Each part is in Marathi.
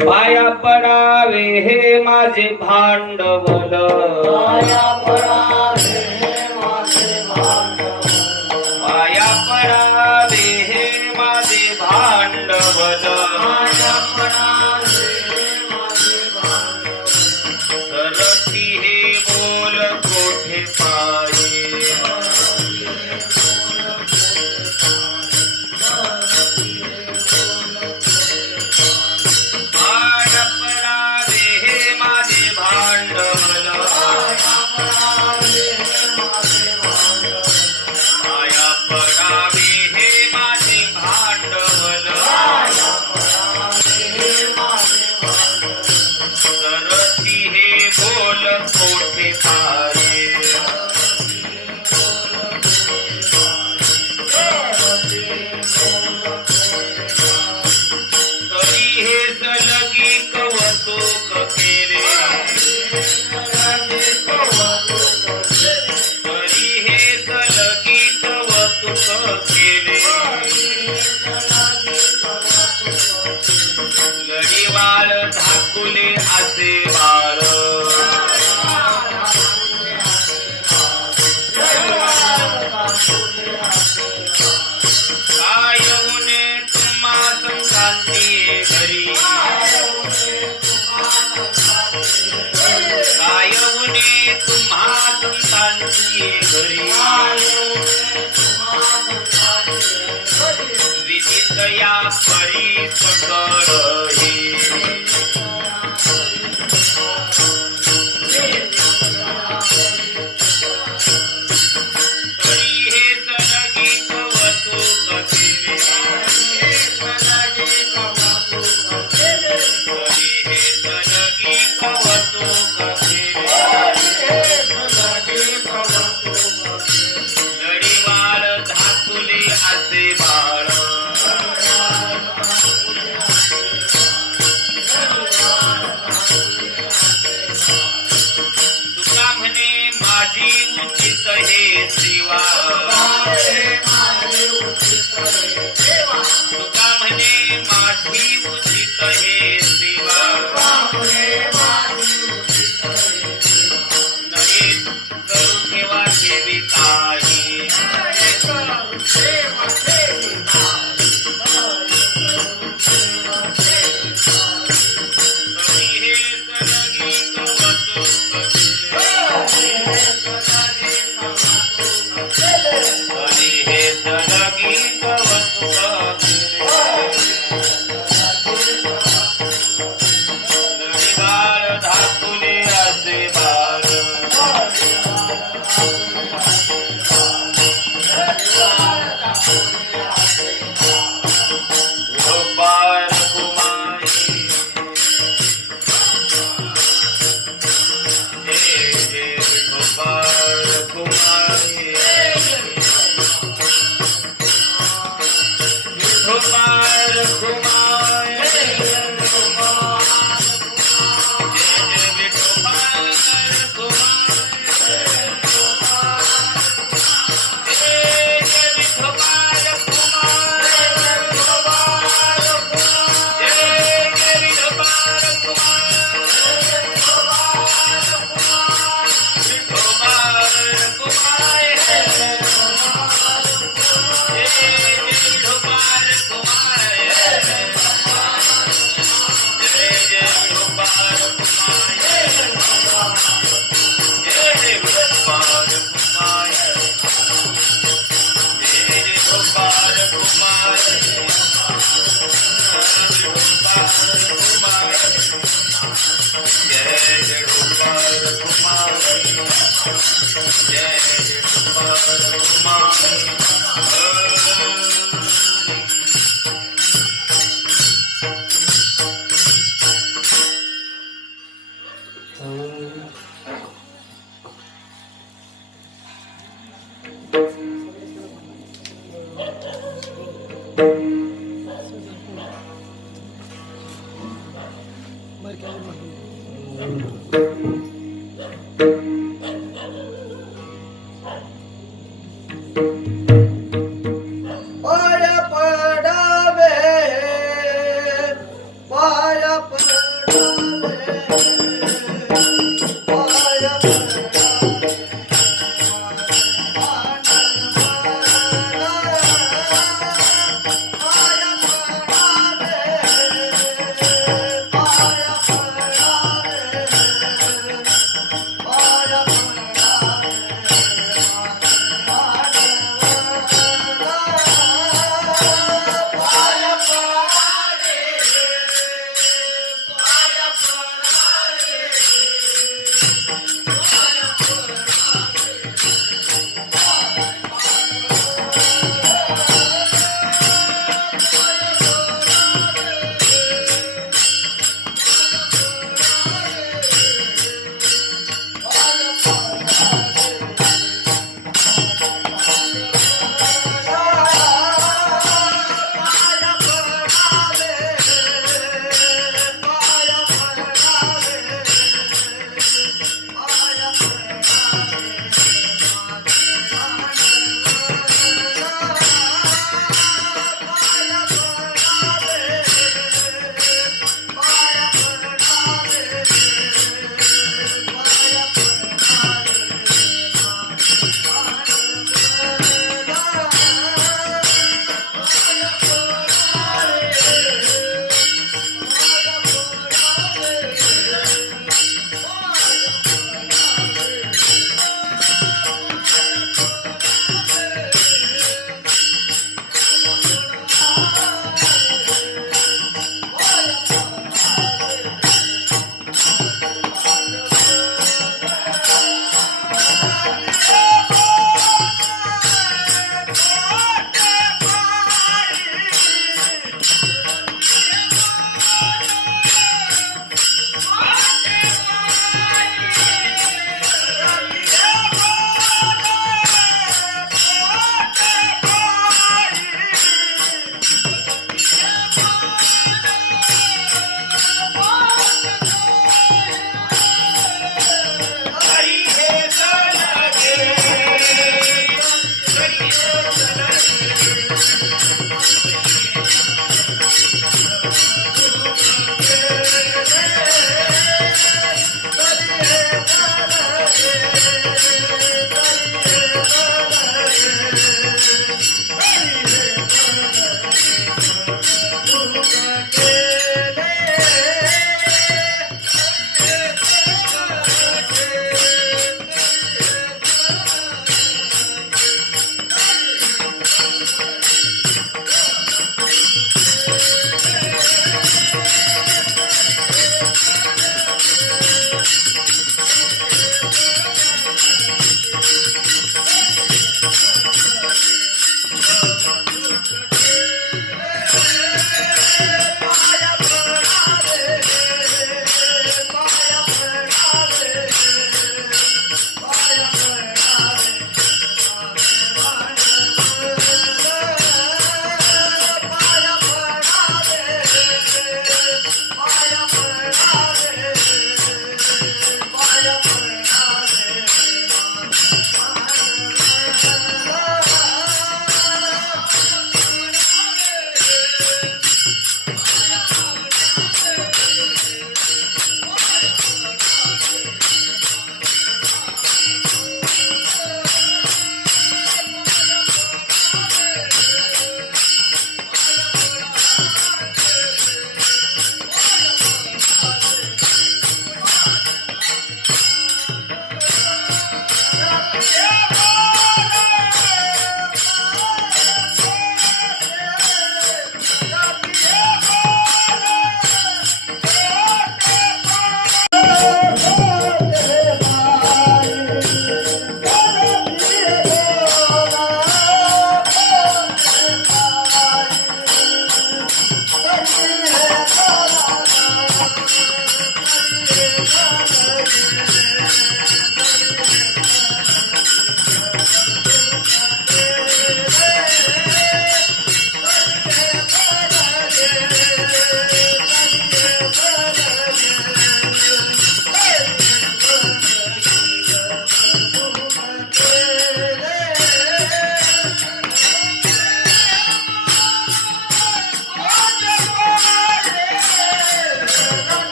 पाया पडावे हे माझे भांडवल, पाया पडावे हे माझे भांडवल, पाया पडावे हे माझे भांडवल, पाया पडावे हे माझे भांडवल, सरती हे बोल कोठे पाये, केले लढीवाळ धाकुले असे बाळ काय उने तुम्हा संतांची घरी काय उने तुम्हा संतांची घरी विदित या परी सकळ हे तरी हे सनगी कवतुक केले तरी हे सनगी कवतुक केले लढीवाळ धाकुले असे बाळ तुका म्हणे माझी उचित हे सेवा तुका म्हणे माझी उचित हे सेवा नये करू ठेवा ठेवी काही तरी हे सनगी कवतुक केले तरी हे सनगी कवतुक केले लढीवाळ धाकुले असे बाळ गोपाळ कुमारी जय जय गोपाळ कुमारी गोपाळ कुमारी जय जय विठोबाळ कुमारी जय जय विठोबाळ कुमारी जय जय विठोबाळ कुमारी विठोबाळ कुमारी जय जय विठोबाळ कुमारी जय जय विठोबाळ कुमारी जय जय विठोबाळ कुमारी जय जय विठोबाळ कुमारी पाया पडावे पाया पडावे पाया पडावे पाया पडावे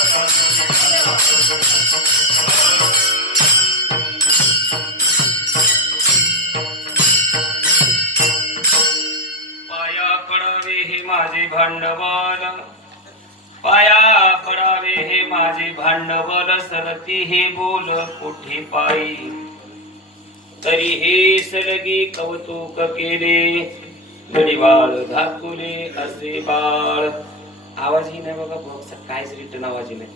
पाया पडावे हे माझे भांडवल, पाया पडावे हे माझे भांडवल, सरती हे बोल कोठे पायी, तरी हे सलगी कौतुक केले, गडीवाळ धाकुले असे बाळ. आवाजही नाही बघा बॉक्स, कायच रिटर्न आवाजही नाही.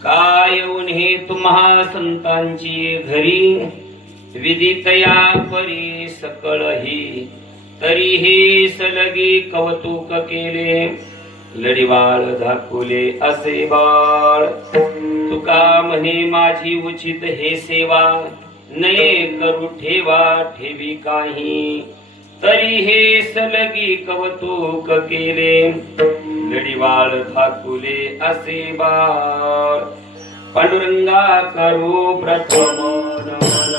काय उन्हे तुम्हा संतांची घरी, विदितया परी सकळही, तरी हे सलगी कौतुक केले, लढीवाळ धाकुले असे बाळ. तुका म्हणे माझी उचित हे सेवा, नये करू ठेवा ठेवी काही, तरी हे सलगी कौतुक केले, लढीवाळ धाकुले असे बाळ. पांडुरंगा करू प्रथम नमन,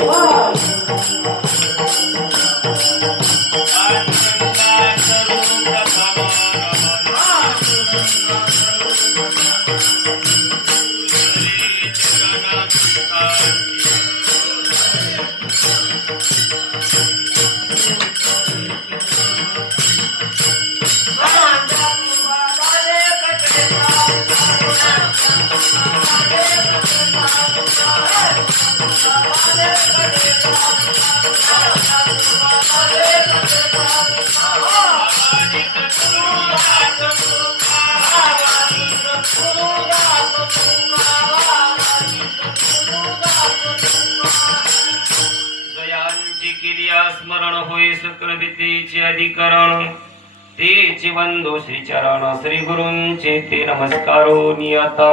स्मरण होय सकल विद्येचे अधिकरण, तेचे वंदो श्री चरण श्री गुरूंचे ते नमस्कारो नियता.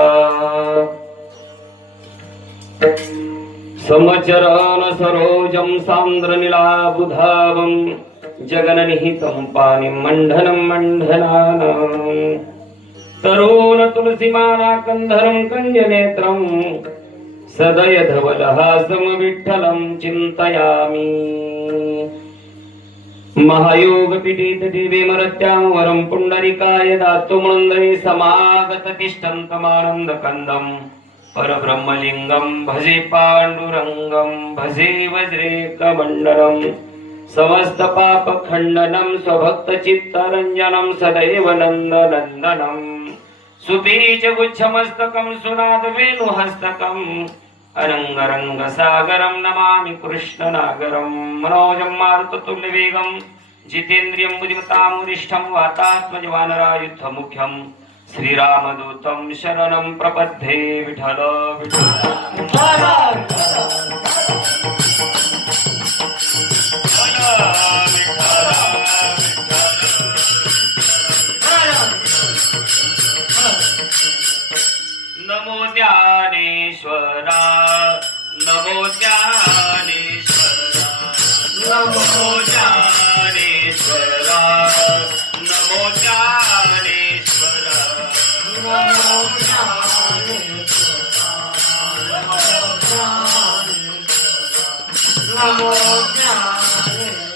समचरण सरोजम सांद्र नीलाबुधावम, जगननिहितं पानिं मंडनं मंडनानं, तरुण तुलसीमाला कंधरं कंजनेत्रं, सदय धवलहासं विठ्ठलं चिंतयामि. महायोग पीठित दिव्यमरत्यां वरं पुंडरीकाय दातु मुंदरी समागत तिष्ठन्तमानंद कंदं, परब्रह्मलिंगं भजे पांडुरंगं, भजे वज्रेकमण्डलं, समस्त पाप खंडनं स्वभक्त चित्तरंजनं, सदैव नन्दनन्दनं, सुबीज गुच्छमस्तकं सुनाद वेणुहस्तकं, अनंगरंग सागरं नमामि कृष्णनागरं. मनोजं मारुततुल्यवेगं, जितेन्द्रियं बुद्धिमतां वातात्मजवानरायुद्धमुख्यं, श्रीरामदूतं शरणं प्रपद्ये. विठ्ठल नमो ज्ञानेश्वरा, नमो ज्ञानेश्वरा, नमो ज्ञानेश्वरा, नमो ज्ञानेश्वरा, नमो ज्ञानेश्वरा, नमो ज्ञानेश्वरा.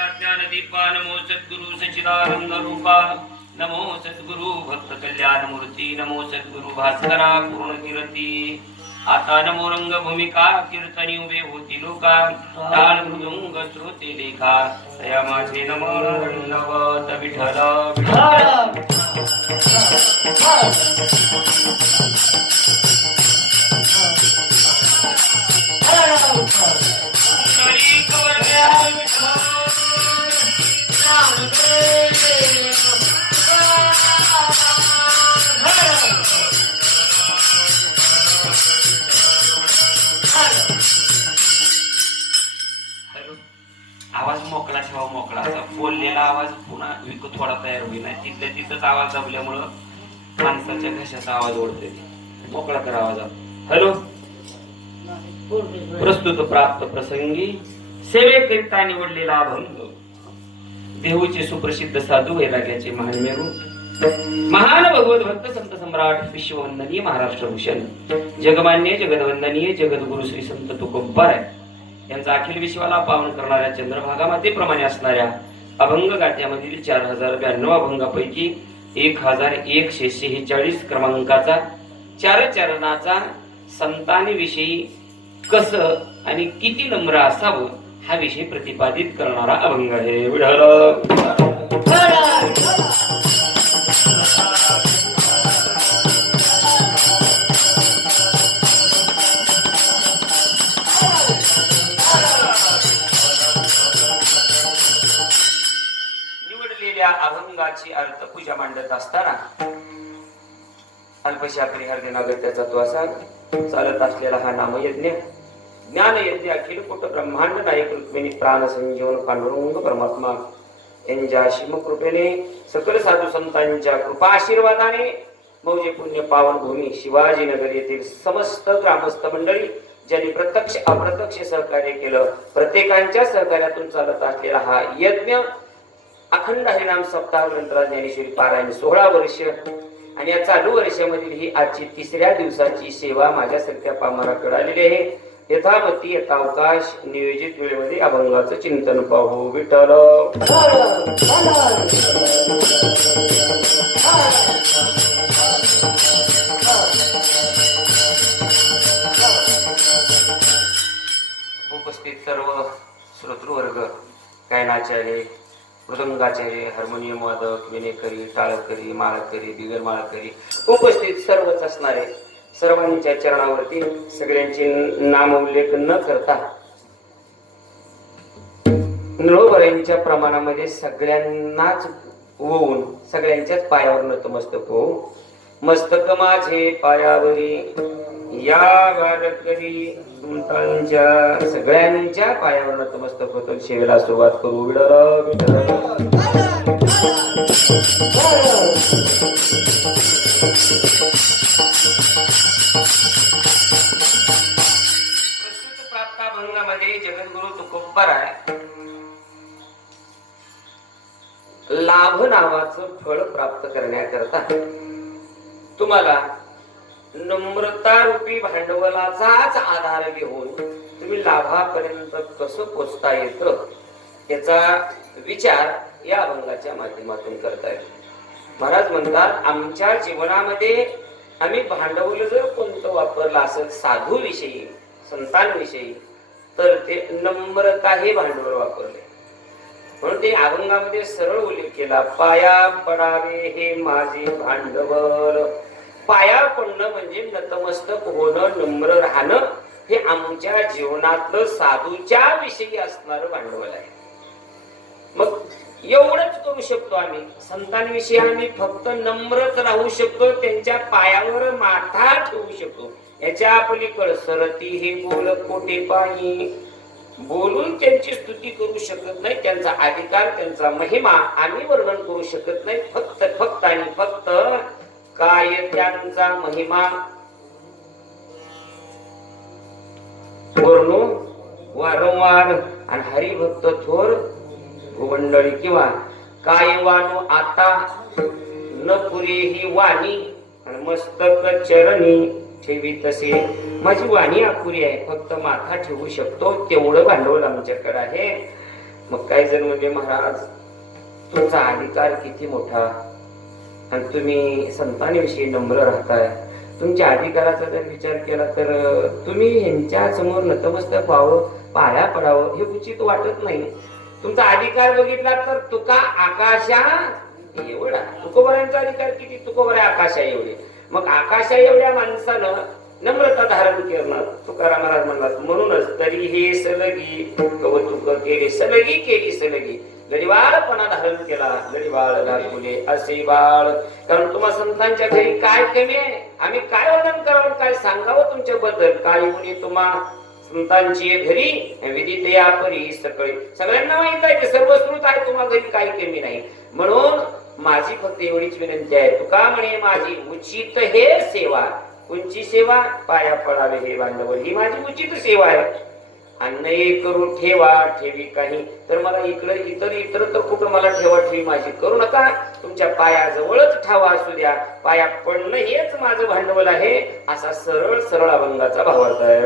उजळलेल्या ज्ञानदीपा नमो सद्गुरु सच्चिदानंद रूपा नमो सद्गुरु भक्त कल्याण मूर्ती नमो सद्गुरु भास्करा पूर्ण कीर्ती आता नमो रंग भूमिका कीर्तनी उभे होती लोका टाळ मृदुंग श्रोते लेखा तया माझे नमो दंडवत विठ्ठल हरी कवरल्या आवाज मोकळा ठेवा मोकळा बोललेला आवाज पुन्हा थोडा तयार होईल नाही तिथल्या तिथंच आवाज दाबल्यामुळं माणसाच्या घशाचा आवाज ओढतोय मोकळा करा आवाज हॅलो प्रस्तुत प्राप्त प्रसंगी सेवेकरिता निवडलेला अभंग देहूचे सुप्रसिद्ध साधू वैराग्याचे महान मेरू महान भगवत भक्त संत सम्राट विश्ववंदनीय महाराष्ट्र भूषण जगमान्य जगदवंदनीय जगद्गुरु श्री संत तुकोबाराय यांचा अखिल विश्वाला पावन करणाऱ्या चंद्रभागा मातेप्रमाणे असणाऱ्या अभंग गाठ्यामधील 4092 अभंगापैकी 1146 क्रमांकाचा चार चरणाचा संतांविषयी कसं आणि किती नम्र असावं हा विषय प्रतिपादित करणारा अभंग आहे विठ्ठल अभंगाची अर्थपूजा मांडत असताना अल्पशा परिहार अगत्याचा तो असा चालत असलेला हा नामयज्ञ ज्ञान यज्ञ अखिल कुट ब्रह्मांड नायक रुक्मिणी प्राण संजीवन पांडुरंग परमात्मा यांच्या शिम कृपेने सकल साधू संतांच्या कृपा आशीर्वादाने मौजे पुण्य पावन भूमी शिवाजीनगर येथील समस्त ग्रामस्थ मंडळी ज्यांनी प्रत्यक्ष अप्रत्यक्ष सहकार्य केलं प्रत्येकांच्या सहकार्यातून चालत असलेला हा यज्ञ अखंड हरिनाम सप्ताह ग्रंथराज ज्ञानेश्वरी पारायण 16 वर्ष आणि या चालू वर्षामधील ही आजची 3ऱ्या दिवसाची सेवा माझ्यासारख्या पामराकडे आलेली आहे यथामती यथावकाश नियोजित वेळेमध्ये अभंगाचं चिंतन पाहू विठ्ठल उपस्थित सर्व श्रोतृवर्ग गायनाचार्य मृदंगाचार्य हार्मोनियम वादक विनेकरी टाळकरी माळकरी बिगर माळकरी उपस्थित सर्वच असणारे सर्वांच्या चरणावरती सगळ्यांचे नाम उल्लेख न करता नळोबऱ्यांच्या प्रमाणामध्ये सगळ्यांनाच होऊन सगळ्यांच्याच पायावर नतमस्तक हो मस्तक माझे पायावरी या वारकरी तुमच्या सगळ्यांच्या पायावर नतमस्तक होतो शेवेला सुरुवात करू प्रस्तुत प्राप्ताभंगामध्ये जगद्गुरु तुकोबाराय लाभ नावाचं फळ प्राप्त करण्याकरता तुम्हाला नम्रता रूपी भांडवलाचाच आधार घेऊन तुम्ही लाभापर्यंत कसं पोचता येतं याचा विचार या अभंगाच्या माध्यमातून करताय महाराज म्हणतात आमच्या जीवनामध्ये आम्ही भांडवल जर कोणतं वापरलं असेल साधू विषयी संतांविषयी तर ते नम्रता हे भांडवल वापरले म्हणून ते अभंगामध्ये सरळ उल्लेख केला पाया पडावे हे माझे भांडवल पाया पडणं म्हणजे नतमस्तक होणं नम्र राहणं हे आमच्या जीवनातलं साधूच्या विषयी असणारं भांडवल आहे मग एवढंच करू शकतो आम्ही संतांविषयी आम्ही फक्त नम्रच राहू शकतो त्यांच्या पायावर माथा ठेवू शकतो याच्या पलीकडे सरती हे बोल कोठे पायी बोलून त्यांची स्तुती करू शकत नाही त्यांचा अधिकार त्यांचा महिमा आम्ही वर्णन करू शकत नाही फक्त आणि फक्त काय त्यांचा महिमा वर्णू वारंवार आणि हरिभक्त थोर भूमंडळी किंवा काय वाणू आता न पुरे ही वाणी आणि मस्तक चरणी ठेवी तसे माझी वाणी अपुरी आहे फक्त माथा ठेवू शकतो तेवढं भांडवल आमच्याकडे आहे मग काही जण म्हणजे महाराज तुमचा अधिकार किती मोठा आणि तुम्ही संतांविषयी नम्र राहताय, तुमच्या अधिकाराचा जर विचार केला तर तुम्ही ह्यांच्या समोर नतमस्तक व्हावं, पाया पडावं हे उचित वाटत नाही. तुमचा अधिकार बघितला तर तुका आकाशा एवढा, तुकोबरांचा अधिकार किती, तुकोबरा आकाशा एवढे. मग आकाशा एवढ्या माणसानं नम्रता धारण केलं. तुकाराम महाराज म्हणतात म्हणूनच तरी हे सलगी कौतुक केले, सलगी केली सलगी, गडीवाळपणा धारण केला, गडीवाळ दाखवले असे बाळ. कारण तुम्हा संतांच्या घरी काय कमी आहे, आम्ही काय वर्णन करावं, काय सांगावं तुमच्याबद्दल, काय मुली तुम्हा संतांची घरी विदित या परी सगळे सगळ्यांना माहित आहे, सर्वश्रुत आहे, तुम्हा घरी काही कमी नाही. म्हणून माझी फक्त एवढीच विनंती आहे, तुका म्हणे माझी उचित हे सेवा. कोणची सेवा? पाया पडावे हे भांडवल, ही माझी उचित सेवा आहे. अन्न करू ठेवा ठेवी काही, तर मला इकडे इतर इतर तर कुठं मला ठेवा ठेवी माझी करू नका, तुमच्या पायाजवळच ठावा असू द्या, पाया पडणं हेच माझं भांडवल आहे, असा सरळ सरळ अभंगाचा भावार्थ आहे.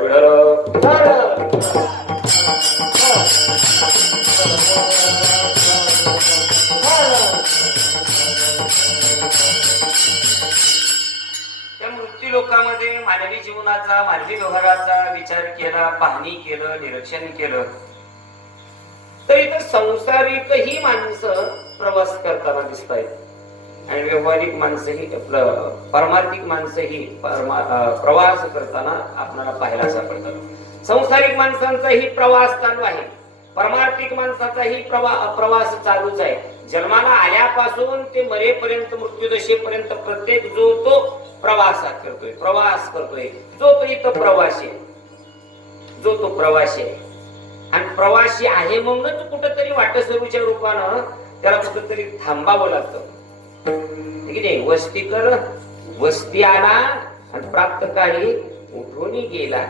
त्या मृत्यू लोकांमध्ये मानवी जीवनाचा, मानवी व्यवहाराचा विचार केला, पाहणी केलं, निरीक्षण केलं, तर इथं संसारिकही माणसं प्रवास करताना दिसत आहेत आणि व्यवहारिक माणसंही पारमार्थिक माणसंही प्रवास करताना आपल्याला पाहायला सापडतात. संसारिक माणसांचाही प्रवास चालू आहे, परमार्थिक माणसाचाही प्रवास चालूच आहे. जन्माला आल्यापासून ते मरेपर्यंत, मृत्यूदशेपर्यंत प्रत्येक जो तो प्रवास करतोय, जो तो इथं प्रवासी, जो तो प्रवासी आहे. आणि प्रवासी आहे म्हणूनच कुठंतरी वाटसरूच्या रूपानं त्याला कुठंतरी थांबावं लागतं. वस्ती कर, वस्ती आला आणि प्राप्त काळी उठून गेला.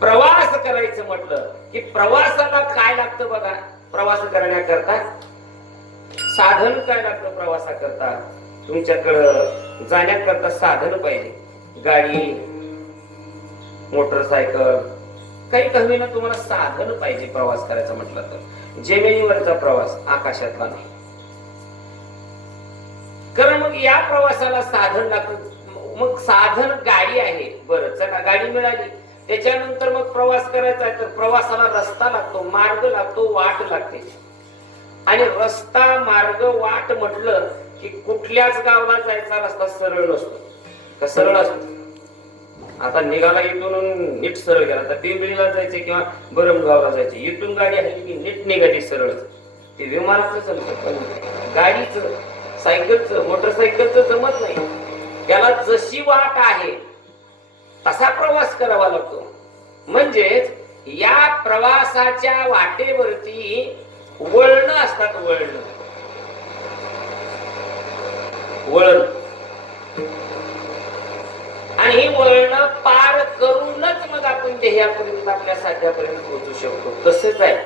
प्रवास करायचं म्हटलं की प्रवासाला काय लागतं बघा. प्रवास करण्याकरता साधन काय लागतं? प्रवासाकरता तुमच्याकडं जाण्याकरता साधन पाहिजे, गाडी, मोटरसायकल, काही कमी ना तुम्हाला साधन पाहिजे प्रवास करायचा म्हटलं तर. जमिनीवरचा प्रवास, आकाशातला नाही. कारण मग या प्रवासाला साधन लागतं. मग साधन गाडी आहे, बरं चला गाडी मिळाली, त्याच्यानंतर मग प्रवास करायचा आहे तर प्रवासाला रस्ता लागतो, मार्ग लागतो, वाट लागते. आणि रस्ता, मार्ग, वाट म्हटलं की कुठल्याच गावाला जायचा रस्ता सरळ नसतो का? सरळ असतो. आता निघाला इथून नीट सरळ गेला तर पिंपरीला जायचे किंवा बरमगावला जायचे, इथून गाडी आली की नीट निघाली सरळ. ते विमानाचं चालतं, पण गाडीचं, सायकलचं, मोटरसायकलचं जमत नाही. त्याला जशी वाट आहे तसा प्रवास करावा लागतो. म्हणजेच या प्रवासाच्या वाटेवरती वळण असतात, वळण. आणि ही वळण पार करूनच मग आपण ध्येयापर्यंत, आपल्या साध्यापर्यंत पोहोचू शकतो. तसंच आहे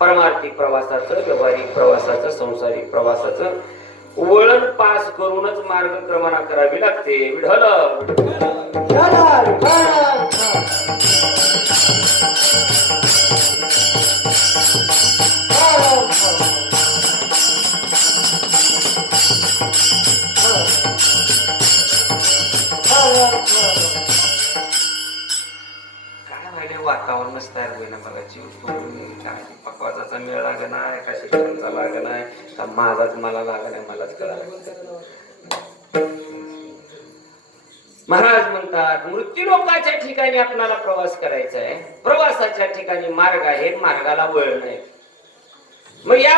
परमार्थिक प्रवासाचं, व्यवहारिक प्रवासाचं, संसारिक प्रवासाचं वळण पास करूनच मार्गक्रमणा करावी लागते. विठ्ठल काय व्हायला, वातावरणच तयार होईना बघा. जीव काय पकवाचा मेळ लागणार, का शिक्षणाचा लागणार, का माझाच मला लागणार, मलाच कळायला. महाराज म्हणतात मृत्यू लोकाच्या ठिकाणी आपल्याला प्रवास करायचा आहे, प्रवासाच्या ठिकाणी मार्ग आहे, मार्गाला वळण आहे. मग या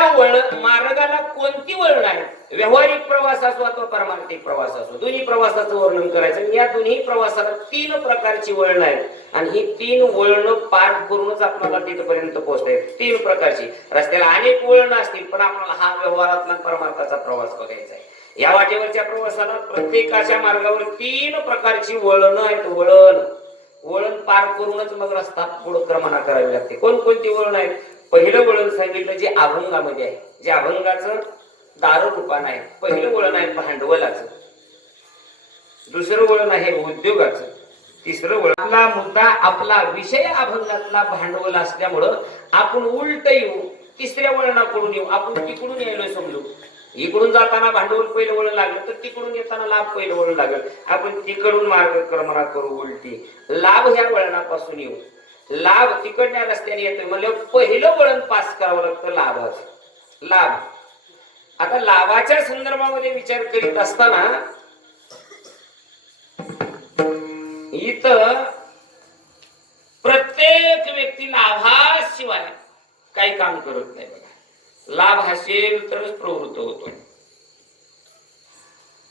मार्गाला कोणती वळण आहे? व्यवहारिक प्रवास असो अथवा परमार्थिक प्रवास असो, दोन्ही प्रवासाचं वर्णन करायचं. या दोन्ही प्रवासाला 3 प्रकारची वळण आहेत आणि ही 3 वळण पार करूनच आपल्याला तिथपर्यंत पोहोचता येईल. 3 प्रकारची. रस्त्याला अनेक वळण असतील, पण आपल्याला हा व्यवहारातला परमार्थाचा प्रवास बघायचा आहे. या वाटेवरच्या प्रवासाला प्रत्येकाच्या मार्गावर 3 प्रकारची वळण आहेत. वळण पार करूनच मग रस्ता पुढे क्रमणा करावी लागते. कोणकोणती वळण आहेत? पहिलं वळण सांगितलं जे अभंगामध्ये आहे, जे अभंगाचं दारू रूपान आहे. पहिलं वळण आहे भांडवलाचं, दुसरं वळण आहे उद्योगाचं, तिसरं वळण आपला मुद्दा, आपला विषय अभंगातला भांडवल असल्यामुळं आपण उलट येऊ तिसऱ्या वळणाकडून येऊ. आपण तिकडून यायलोय समजू. इकडून जाताना भांडवल पहिलं वळण लागलं तर तिकडून येताना लाभ पहिलं वळण लागलं. आपण तिकडून मार्गक्रमणा करू उलटी. लाभ ह्या वळणापासून येऊ. लाभ तिकडल्या रस्त्याने येतोय म्हणजे पहिलं वळण पास करावं लागतं लाभाच. लाभ. आता लाभाच्या संदर्भामध्ये विचार करीत असताना इथं प्रत्येक व्यक्ती लाभाशिवाय काही काम करत नाही बघा. लाभ असेल तरच प्रवृत्त होतो.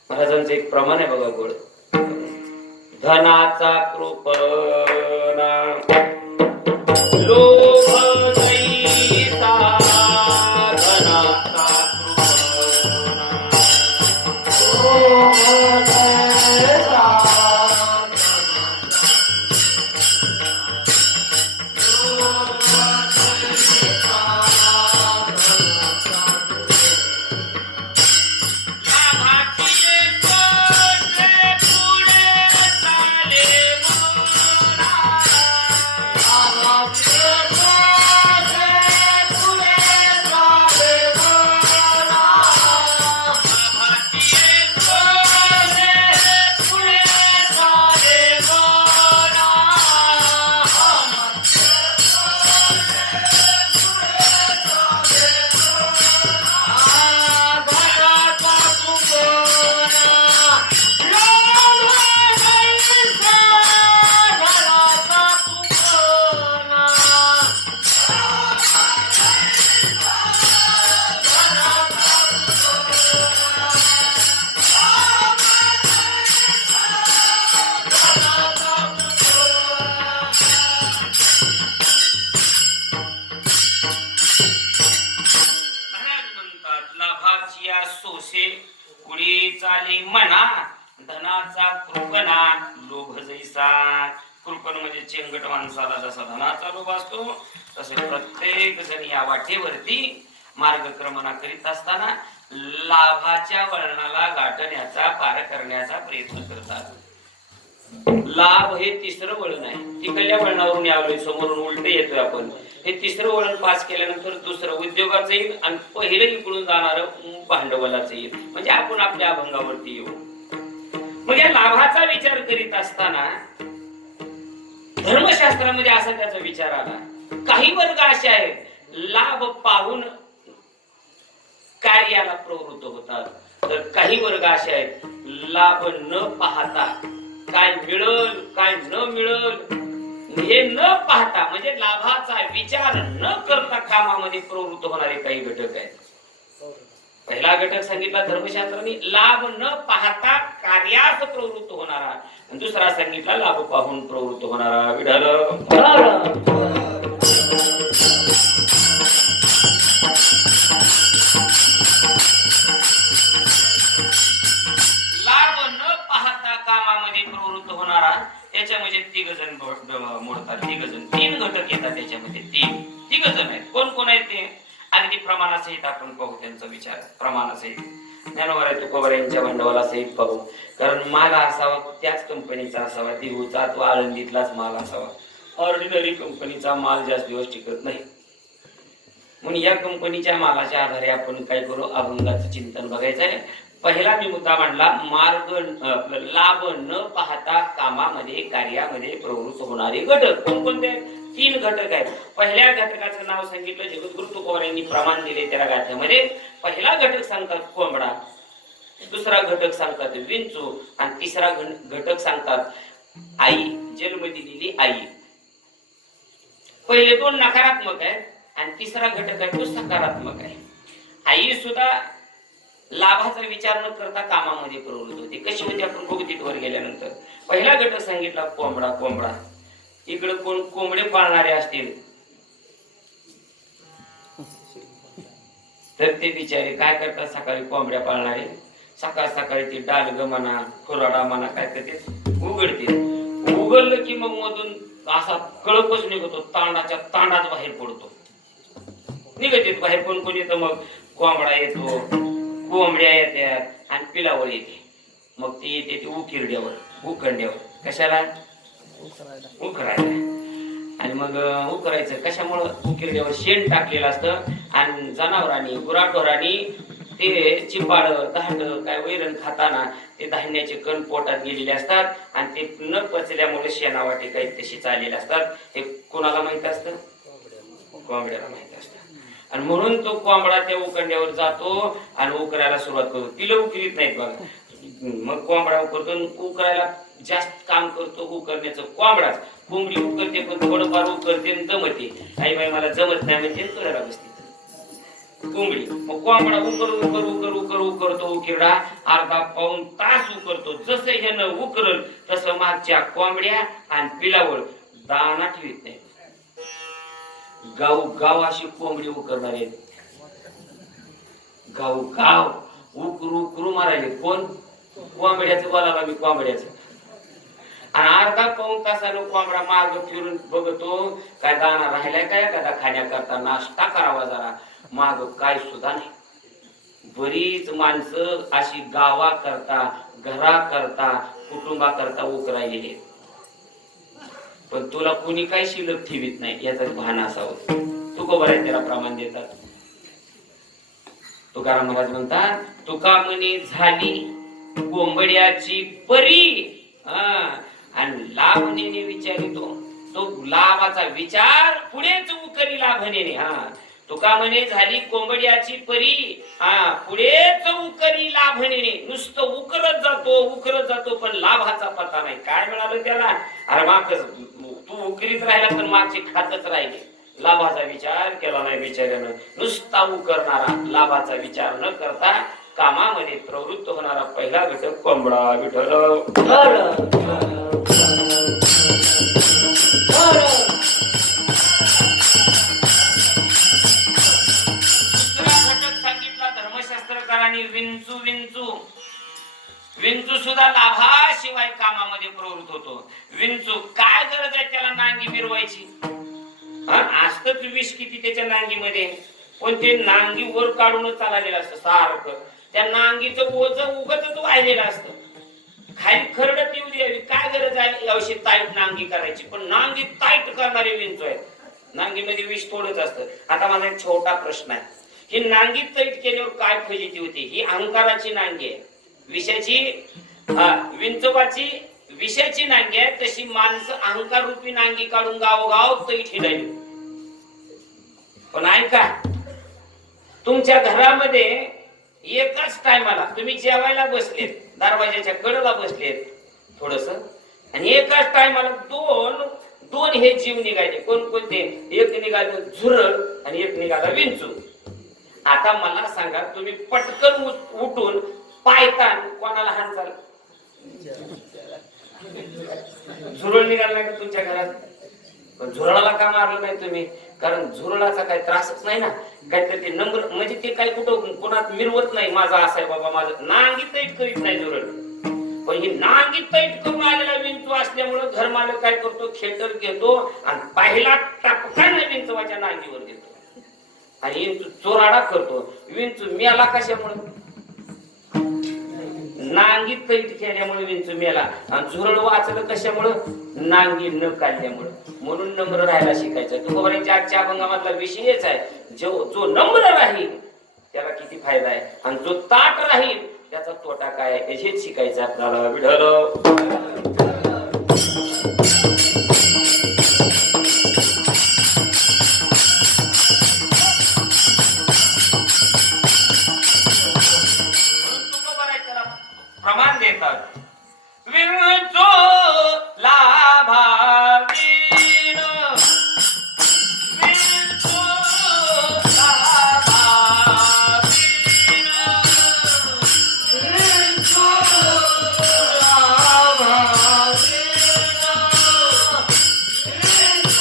महाराजांचं एक प्रमाण आहे बघा गोड. धनाचा कृपणा लोभ जैसा, धनाचा कृपणा लोभ जैसा, म्हणा धनाचा कृपणा लोभ जैसा. कृपण म्हणजे चेंगट माणसाला जसा धनाचा लोभ असतो तसे प्रत्येक जण या वाटेवरती मार्गक्रमणा करीत असताना लाभाच्या वळणाला गाठण्याचा पार करण्याचा प्रयत्न करतात. लाभ हे तिसरं वळण आहे. तिकडल्या वळणावरून यावलोय समोरून उलट येतोय आपण. हे तिसरं वळण पास केल्यानंतर दुसरं उद्योगाचं येईल आणि पहिलं इकडून जाणार भांडवलाचं येईल. म्हणजे आपण आपल्या अभंगावरती येऊ. मग या लाभाचा विचार करीत असताना धर्मशास्त्रामध्ये असा त्याचा विचार आला. काही वर्ग असे आहेत लाभ पाहून कार्याला प्रवृत्त होतात, तर काही वर्ग असे आहेत लाभ न पाहता काय मिळल काय न मिळल हे न पाहता म्हणजे लाभाचा विचार न करता कामामध्ये प्रवृत्त होणारे काही घटक आहेत. पहिला घटक सांगितला धर्मशास्त्राने लाभ न पाहता कार्यात प्रवृत्त होणारा, आणि दुसरा सांगितला लाभ पाहून प्रवृत्त होणारा. विठ्ठल लाभ न पाहता कामामध्ये प्रवृत्त होणारा. त्याच्या म्हणजे तिघ जण मोडतात. तिघ जण, तीन घटक येतात त्याच्यामध्ये. तिघ जण आहेत. कोण कोण आहेत ते अगदी प्रमाणासहित आपण पाहू. त्यांचा विचार प्रमाणासहित ज्ञानोबा तुकोबा यांच्या भांडवलासहित पाहू. कारण माल असावा त्याच कंपनीचा असावा. देहूचा तो आळंदीतलाच माल असावा. ऑर्डिनरी कंपनीचा माल जास्त दिवस टिकत नाही. म्हणून या कंपनीच्या मालाच्या आधारे आपण काय करू अभंगाचं चिंतन बघायचं आहे. पहिला मी मुद्दा मांडला मार्ग लाभ न पाहता कामामध्ये कार्यामध्ये प्रवृत्त होणारे घटक कोणकोणते आहेत. तीन घटक आहेत. पहिल्या घटकाचं नाव सांगितलं जगद्गुरु तुकोबा यांनी प्रमाण दिले त्या गाथ्यामध्ये. पहिला घटक सांगतात कोंबडा, दुसरा घटक सांगतात विंचू आणि तिसरा घटक सांगतात आई, जन्म दिलेली आई. पहिले दोन नकारात्मक आहेत आणि तिसरा घटक आहे तो सकारात्मक आहे. आई सुद्धा लाभाचा विचार न करता कामामध्ये प्रवृत्त होते. कशी होती आपण बघू तिथवर गेल्यानंतर. पहिला घटक सांगितला कोंबडा. कोंबडा इकडे कोण कोंबडे पाळणारे असतील तर ते बिचारे काय करतात सकाळी कोंबड्या पाळणारे सकाळ सकाळी ते डालग म्हणा खुराडा म्हणा काय करते उघडते. उघडलं की मग मधून असा कळपच निघतो. तांडाच्या तांडाच बाहेर पडतो. निघत बाहेर कोण कोण येतं मग कोंबडा येतो, कोंबड्या येतात आणि पिलावळ येते. मग ती येते ती उकिरड्यावर उखंड्यावर. कशाला उखरायला. आणि मग उकरायचं. कशामुळं? उकिरड्यावर शेण टाकलेलं असतं आणि जनावरांनी गुराढोरांनी ते चिपाड धाड काय वैरण खाताना ते धान्याचे कण पोटात गेलेले असतात आणि ते न पचल्यामुळे शेणावाटे काही तशी चाललेले असतात. हे कोणाला माहित असतं? कोंबड्याला माहित असतं. आणि म्हणून तो कोंबडा त्या उकरड्यावर जातो आणि उकरायला सुरुवात करतो. पिलं उकरीत नाहीत बघा. मग कोंबडा उकरतो, उकरायला जास्त काम करतो उकरण्याचं कोंबडाच. कोंबडी उकरते पण थोडंफार उकरते आणि जमते. आई बाई मला जमत नाही म्हणजे करायला बसते कोंबडी. मग कोंबडा उकरतो उकिरडा अर्धा पाऊण तास उकरतो. जसं ह्यानं उकरल तसं मागच्या कोंबड्या आणि पिलावर दाना ठेवीत नाही. गाव गाव अशी कोंबडी उकरणार आहेत. गाव गाव उकरू मारायले. कोण? कोंबड्याचं बोलावा मी कोंबड्याचं. आणि अर्धा पाऊण तासानं कोंबडा मार्ग फिरून बघतो काय दाना राहिलाय काय, एखादा खाण्याकरता नाश्ता करावा जरा. माग काय सुद्धा नाही. बरीच माणसं अशी गावा करता घरा करता कुटुंबा करता उकरायलेली. पण तुला कुणी काही शिल्लक ठेवीत नाही याचं भान असावं. तुकोबाराय त्याला प्रमाण देतात. तुकाराम महाराज म्हणतात तुका म्हणे झाली कोंबड्याची परी आणि लाभनेने विचारितो. तो लाभाचा विचार पुढेच उकरी लाभनेने. तुका म्हणे झाली कोंबड्याची परी पुढेच उकरी लाभनेने. नुसतं उकरत जातो पण लाभाचा पत्ता नाही. काय मिळालं त्याला? अरे मागच तू उकरीत राहिला तर मागचे खातच राहिले. लाभाचा विचार केला नाही बिचाऱ्यानं. नुसता उकरणारा लाभाचा विचार न करता कामामध्ये प्रवृत्त होणारा पहिला घटक कोंबडा. विठ्ठल धर्मशास्त्रकारांनी विंचू सुद्धा लाभाशिवाय कामामध्ये प्रवृत्त होतो. विंचू काय गरज आहे त्याला नांगी मिरवायची? असतच विष किती त्याच्या नांगीमध्ये. पण ते नांगी वर काढूनच चाललेलं असतं सारखं. त्या नांगीचं ओझ उगतच वाहिलेलं असतं. खाली खरडत येऊ द्यावी. काय गरज आहे याविषयी ताईट नांगी करायची? पण नांगी ताईट करणारे विंचू आहेत. नांगीमध्ये विष थोडंच असतं. आता माझा एक छोटा प्रश्न आहे. ही नांगी तैट केल्यावर काय फजिती होते? ही अहंकाराची नांगी आहे. विषयाची विंचोबाची विषयाची नांगी आहे. तशी माणसं अहंकार रूपी नांगी काढून गावोगाव तैट हिंडायली. पण ऐका, तुमच्या घरामध्ये एकाच टायमाला तुम्ही जेवायला बसलेत, दरवाजाच्या कडेला बसलेत थोडस, आणि एकाच टायमाला दोन हे जीव निघाले. कोणकोणते? एक निघालं झुरळ आणि एक निघाला विंचू. आता मला सांगा, तुम्ही पटकन उठून पायतान कोणाला हाणचाल? झुरळ निघाला नाही का तुमच्या घरात? पण झुरळाला का मारलं नाही तुम्ही? कारण झुरळाचा काही त्रासच नाही ना. काहीतरी ते नंबर म्हणजे ते काही कुठं कोणात मिरवत नाही. माझा असा आहे बाबा, माझं नांगी तैट करीत नाही झुरळ. पण ही नांगी तैट करून आलेला विंचू असल्यामुळं घरमालक काय करतो? खेटर घेतो आणि पहिला टपका विंचवाच्या नांगीवर घेतो आणि विंचू चोराडा करतो. विंचू मेला कशामुळे? नांगी तैट केल्यामुळे विंचू मेला. आणि झुरळ वाचलं कशामुळं? नांगी न काढल्यामुळं. म्हणून नम्र राहायला शिकायचं. तुकोबारायांच्या आजच्या अभंगामधला विषयच आहे. जो नम्र राहील त्याला किती फायदा आहे आणि जो ताट राहील त्याचा तोटा काय आहे हेच शिकायचं आपल्याला. विठ्ठल प्रमाण देतात. विंचू लाभावीण, विंचू लाभावीण, विंचू लाभावीण, विंचू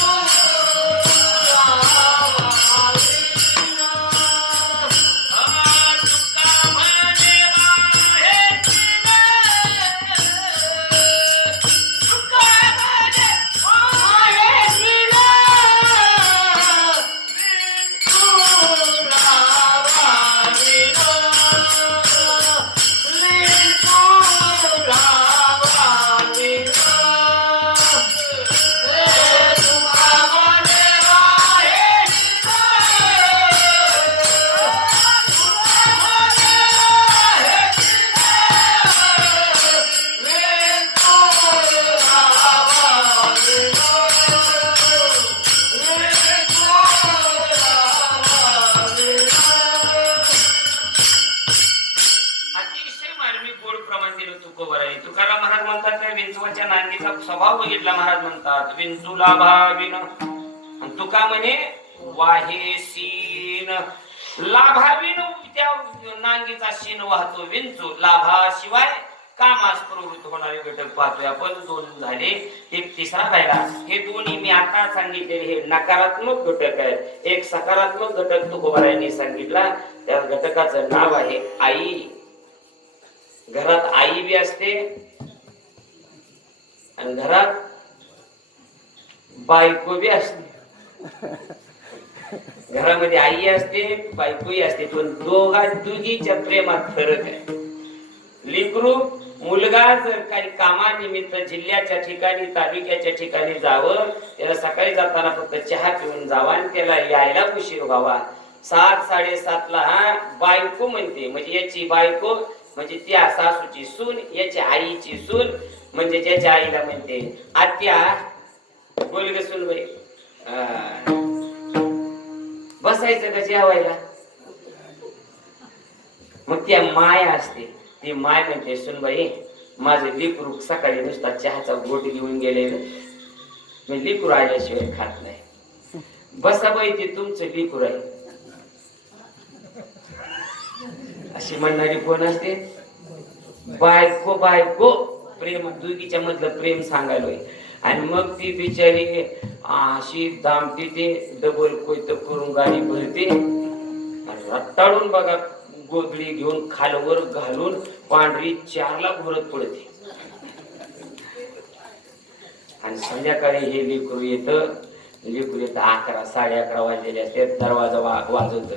स्वभाव बघितला महाराज म्हणतात विंचू लाभाविन आणि तुका म्हणे वाहेसीन लाभाविन त्या नांगीचा शीन वाहतो विंचू लाभाशिवाय कामास प्रवृत्त होणारे घटक पाहतोय आपण दोन झाले एक तिसरा राहिला हे दोन्ही मी आता सांगितले हे नकारात्मक घटक आहेत एक सकारात्मक घटक तुकोबारायांनी सांगितला त्या घटकाचं नाव आहे आई घरात आई बी असते आणि घरात बायको बी असते घरामध्ये आई असते बायकोही असते पण दोघीच्या प्रेमात फरक आहे लेकरू मुलगा जर काही कामानिमित्त जिल्ह्याच्या ठिकाणी तालुक्याच्या ठिकाणी जावं त्याला सकाळी जाताना फक्त चहा पिऊन जावा आणि त्याला यायला उशीर व्हावा 7:30 ला बायको म्हणते म्हणजे याची बायको म्हणजे त्या सासूची सून याची आईची सून म्हणजे ज्याच्या आईला म्हणते आत्या बोल ग सून बाई बसायचं का जेवायला मग त्या माय असते ती माय म्हणते सुनबाई माझे लेकरू सकाळी नुसता चहाचा गोट घेऊन गेलेलं मी लेकरू आल्याशिवाय खात नाही बसा बाई ते तुमचं लेकरू आहे अशी म्हणणारी कोण असते बायको बायको प्रेम दुगीच्या मधलं प्रेम सांगायलोय आणि मग ती बिचारी अशी दामटी ते डबल कोयत करून गाडी भरते रट्टाळून बघा गोधडी घेऊन खालवर घालून पांढरी 4ला घोरत पडते आणि संध्याकाळी हे लेकरू येतं 11 11:30 वाजलेले असते दरवाजा वाजवत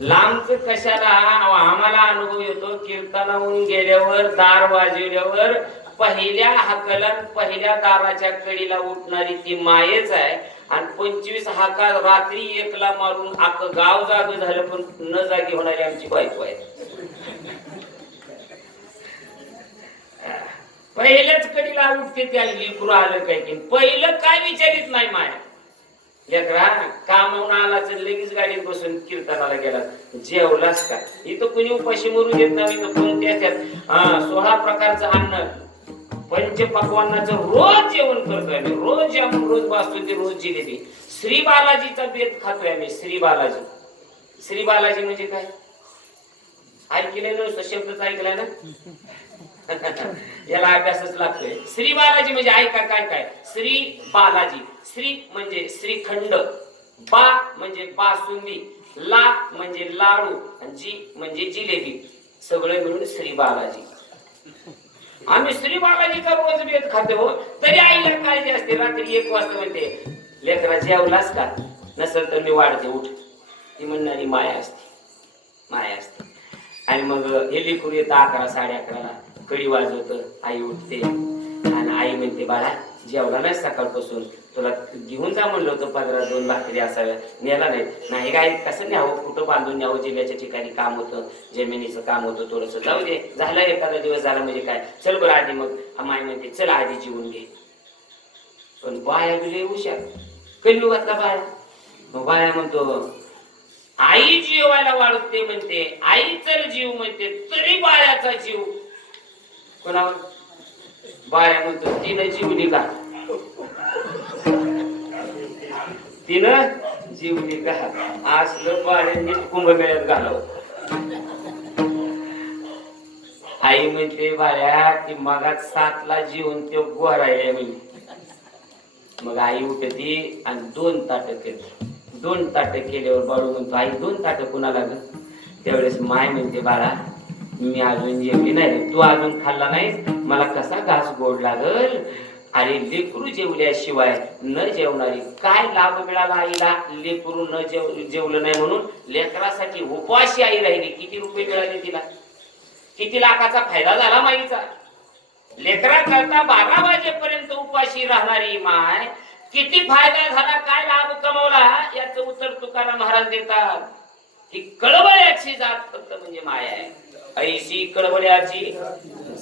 लांबच कशाला आम्हाला अनुभव येतो कीर्तनाहून गेल्यावर दार वाजवल्यावर पहिल्या हाकलन पहिल्या दाराच्या कडीला उठणारी ती मायेच आहे आणि 25 हाका रात्री 1ला मारून अख्खं गाव जाग झालं पण न जागी होणारी आमची बायको आहे पहिल्याच कडीला उठते त्या लेकरू आलं काय की पहिलं काय विचारित नाही माया लेकरा कामावून आला तर लगेच गाडीत बसून कीर्तनाला गेला जेवलास का इथं कुणी उपाशी मरू देत नाही इथं कोणत्या त्यात 16 प्रकारचं अन्न पंचपक्वान्नाचं रोज जेवण करतोय आम्ही रोज जेवण रोज बसतो ते रोज जिलेबी श्री बालाजीचा बेत खातोय आम्ही श्री बालाजी म्हणजे काय ऐकलेलं नसतं शब्दच ऐकलाय ना याला अभ्यासच लागतोय श्री बालाजी म्हणजे ऐका काय काय श्री बालाजी श्री म्हणजे श्रीखंड बा म्हणजे बासुंदी ला म्हणजे लाडू आणि जी म्हणजे जिलेबी सगळं मिळून श्री बालाजी आम्ही श्री बालाजीचा रोज बेत खातो हो तरी आईला काळजी असते रात्री 1 वाजता म्हणते लेकरा जेवलास का नसेल तर मी वाढते उठ ती म्हणणारी माया असते आणि मग हे लेकरू येतं 11 11:30ला कडी वाजवत आई उठते आणि आई म्हणते बाळा जेवला नाही सकाळपासून तुला घेऊन जा म्हणलं होतं 15-2 भाकरी असाव्या नेला नाही काय कसं न्यावं कुठं बांधून न्यावं जिल्ह्याच्या ठिकाणी काम होतं जमिनीचं काम होतं थोडस जाऊ दे झालं एखादा दिवस झाला म्हणजे काय चल बरं आधी मग माई म्हणते चल आधी जेवून घे पण बाया बिले हुशार कलियुगातला बाया मग बाया म्हणतो आई जेवायला वाढते म्हणते आई चल जीव म्हणते तरी बायाचा जीव कोणावर बाया म्हणतो तिनं जीवली का असलं बाळ्यांनी कुंभमेळ्यात घालव आई म्हणते बाळ्या ती मगात 7ला जीवन ते गोरायला म्हणजे मग आई उठती आणि 2 ताटं करते 2 ताटं केल्यावर बाळू म्हणतो आई 2 ताटं कुणाला ग त्यावेळेस माय म्हणते बाळा मी अजून जेवली नाही तू अजून खाल्ला नाहीस मला कसा घास गोड लागल अरे लेकरू जेवल्याशिवाय न जेवणारी काय लाभ मिळाला आईला लेकरू न जेवलं नाही म्हणून लेकरासाठी उपवाशी आई राहिली किती रुपये मिळाले तिला किती लाखाचा फायदा झाला माईचा लेकरा करता 12 वाजेपर्यंत उपवाशी राहणारी माय किती फायदा झाला काय लाभ कमवला याचं उत्तर तुकाराम महाराज देतात ही कळवळ्याची जात फक्त म्हणजे माया आहे ऐशी कळवळ्याची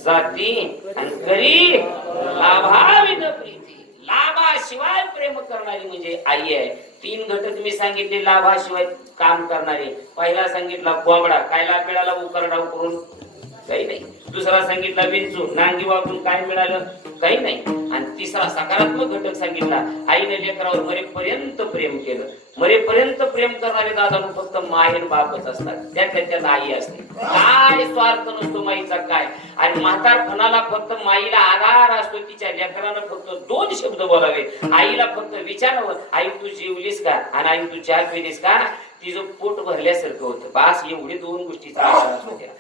जाती आणि करी लाभाविन प्रीती लाभाशिवाय प्रेम करणारी म्हणजे आई आहे 3 घटक मी सांगितले लाभाशिवाय काम करणारे पहिला सांगितला कोंबडा कायला पिळाला उकरडाव करून काही नाही. दुसरा सांगितला विंचू, नांगी वापरून काय मिळालं? काही नाही. आणि तिसरा सकारात्मक घटक सांगितला, आईने लेकरावर मरेपर्यंत प्रेम केलं. मरेपर्यंत प्रेम करणारे दादानु फक्त माहेर बापच असतात, त्यात आई असते. काय स्वार्थ नसतो माईचा काय. आणि म्हातारपणाला फक्त माईला आधार असतो. तिच्या लेकरानं फक्त 2 शब्द बोलावे. आईला फक्त विचारावं, आई तू जेवलीस का? आणि आई तू चहा पिलीस का? तिचं पोट भरल्यासारखं होतं. बास एवढे 2 गोष्टीचा आधार असतो त्याला.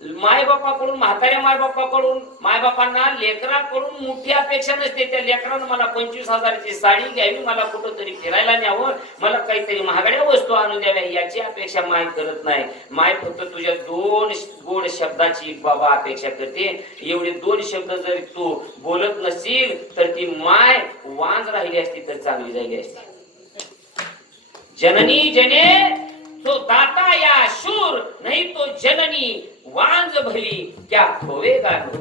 मायबापाकडून, म्हाताऱ्या मायबापाकडून, मायबापांना लेकराकडून मोठी अपेक्षा नसते. त्या लेकरानं मला 25,000ची साडी घ्यावी, मला कुठंतरी फिरायला न्यावं, मला काहीतरी महागड्या वस्तू आणून द्याव्या, याची अपेक्षा माय करत नाही. माय फक्त तुझ्या 2 गोड शब्दाची बाबा अपेक्षा करते. एवढे 2 शब्द जर तू बोलत नसशील तर ती माय वांज राहिली असती तर चांगली झाली असती. जननी जने तो दाता या शूर, नाही तो जननी वांज भली क्या होवेगा नो.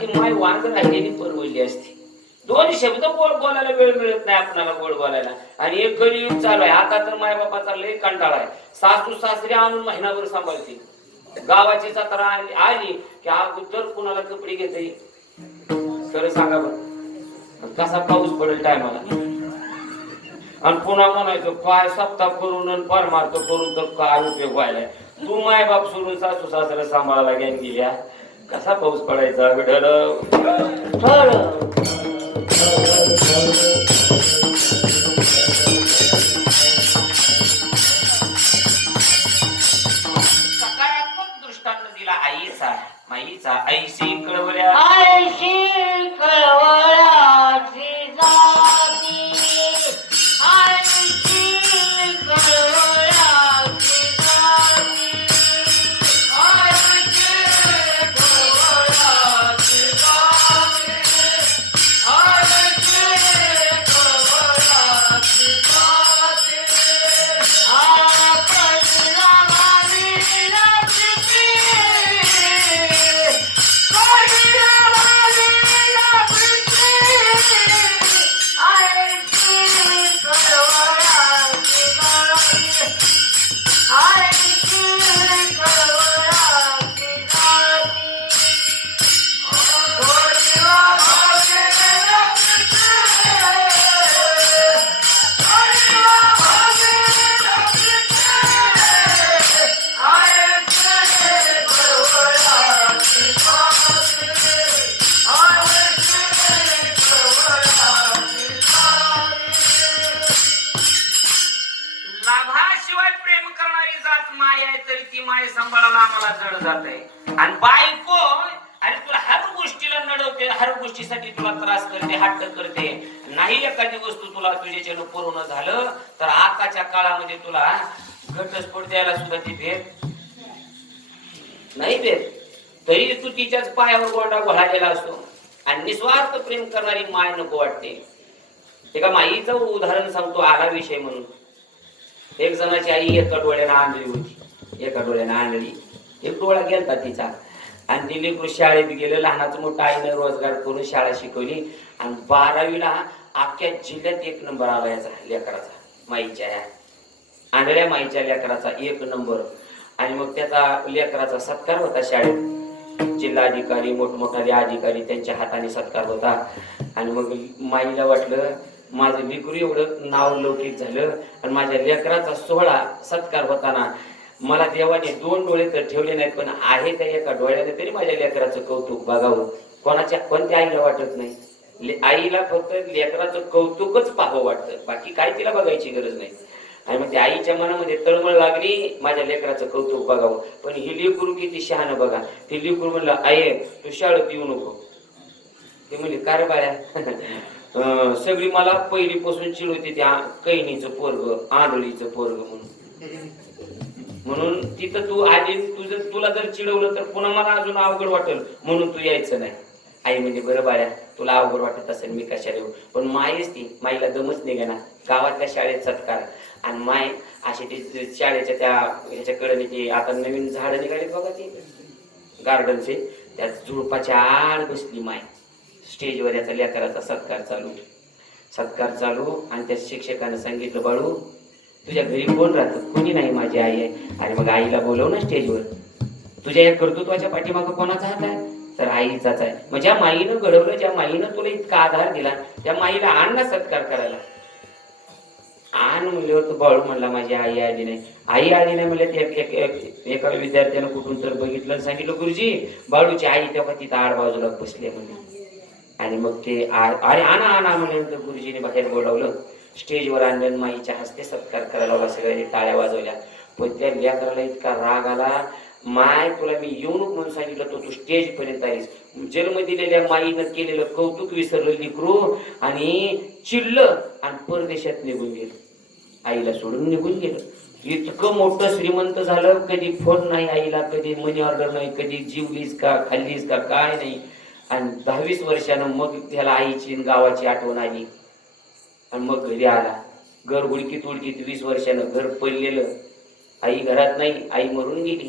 ती माय वांज राहिलेली परवडली असती. 2 शब्द गोड बोलायला वेळ मिळत नाही आपल्याला गोड बोलायला. आणि एक कलियुग चालू आहे आता तर माय बापाचा लय कंटाळा आहे. सासू सासरे आणून महिनाभर सांभाळते. गावाची जत्रा आली की अगोदर कुणाला कपडे घेते खरं सांगा बरं, कसा पाऊस पडेल टायमाला. आणि पुन्हा म्हणायचं काय सप्ताह करून आणि परमार्थ करून तर काय उपयोग व्हायलाय. तू माय बाप सोडून सासू सासऱ्या सांभाळायला घेऊन गेल्या, कसा पाऊस पडायचा विढळ. सकारात्मक दृष्टांत दिला आईचा, माईचा. आईशी कळवल्या, आईशी कळवळ्याची जाती, आईशी कळवळ्याची जाती, आईशी कळवळ्याची जाती, आईशी कळवळ्याची जाती. आपल्या वाणीला किती लाभाशिवाय प्रेम करणारी जात माय आहे तरी ती माय सांभाळायला आम्हाला जड जात आहे. आणि बायको आणि तुला हर गोष्टीला नडवते, हर गोष्टीसाठी तुला त्रास करते, हट्ट करते. नाही एखादी वस्तू तुला तुझ्याच्यानं पूर्ण झालं तर आताच्या काळामध्ये तुला घटस्फोट द्यायला सुद्धा ती भेट नाही देत. तरी तू तिच्याच पायावर गोंडा घोळालेला असतो. आणि निस्वार्थ प्रेम करणारी माय नको वाटते. एका माईचं उदाहरण सांगतो आला विषय म्हणून. एक जणाची आई एका डोळ्यानं आंधळी होती, एका डोळ्यानं आंधळी. एक डोळा गेलता तिचा. आणि ती लेकरू शाळेत गेलं. लहानाचं मोठं आईनं रोजगार करून शाळा शिकवली. आणि 12वीला अख्ख्या जिल्ह्यात 1 नंबर आला याचा लेकराचा, माईच्या आंधळ्या माईच्या लेकराचा 1 नंबर. आणि मग त्याचा लेकराचा सत्कार होता शाळेत. जिल्हाधिकारी, मोठमोठाले अधिकारी त्यांच्या हाताने सत्कार होता. आणि मग माईला वाटलं माझं लेकरू एवढं नाव लौकिक झालं आणि माझ्या लेकराचा 16 सत्कार होताना मला देवाने 2 डोळे तर ठेवले नाहीत, पण आहे त्या एका डोळ्याने तरी माझ्या लेकराचं कौतुक बघावं. कोणत्या आईला वाटत नाही. आईला फक्त लेकराचं कौतुकच पाहावं वाटतं, बाकी काय तिला बघायची गरज नाही. आणि मग त्या आईच्या मनामध्ये तळमळ लागली माझ्या लेकराचं कौतुक बघावं. पण ही लेकरू किती शहाणं बघा. ती लेकरू म्हणलं आई तू शाळेत येऊ नको. ते म्हणले का रे बाळ्या? सगळी मला पहिलीपासून चिडवते त्या कैनीचं पोरग, आंधळीचं पोरग म्हणून तिथं तू आली. तुला जर चिडवलं तर पुन्हा मला अजून अवघड वाटेल म्हणून तू यायचं नाही. आई म्हणजे बरं बाळ्या तुला अवघड वाटत असेल मी कशाला येऊ. पण मायच ती, माईला दमच निघेना. गावातल्या शाळेत सत्कार आणि माय अशी ती शाळेच्या त्या ह्याच्याकडे ती आता नवीन झाडं निघाली बघा ती गार्डनचे, त्या झुडपाच्या आड बसली माय. स्टेजवर याचा लेकराचा सत्कार चालू आणि त्या शिक्षकाने सांगितलं बाळू तुझ्या घरी कोण राहतं? कोणी नाही, माझी आई आहे. आणि मग आईला बोलव ना स्टेजवर. तुझ्या या कर्तृत्वाच्या पाठीमागं कोणाचा हात आहे? तर आईचाच आहे. मग ज्या माईनं घडवलं, ज्या माईनं तुला इतका आधार दिला, त्या माईला आण ना सत्कार करायला. आण म्हणल्यावर तो बाळू म्हणला माझी आई आली नाही. आई आली नाही म्हणले. एका विद्यार्थ्यानं कुठून तर बघितलं आणि सांगितलं गुरुजी बाळूची आई तेव्हा तिथं आड बाजूला बसले म्हणले. आणि मग ते अरे आणा आणा म्हणल्यानंतर गुरुजीने बाहेर बोलावलं, स्टेजवर आणलं, माईच्या हस्ते सत्कार करायला लावला, सगळ्यांनी टाळ्या वाजवल्या. पण त्या लेकराला इतका राग आला, माय तुला मी येऊ नको म्हणून सांगितलं, तू स्टेज पर्यंत आलीस. जन्म दिलेल्या माईनं केलेलं कौतुक विसरलं लेकरू आणि चिडलं आणि परदेशात निघून गेलं, आईला सोडून निघून गेलं. इतकं मोठं श्रीमंत झालं, कधी फोन नाही आईला, कधी मनी ऑर्डर नाही, कधी जीवलीस का खाल्लीस का काय नाही. आणि 10-20 वर्षानं मग त्याला आईची गावाची आठवण आली आणि मग घरी आला. घर उडकीत उडकीत 20 वर्षानं घर पडलेलं, आई घरात नाही, आई मरून गेली.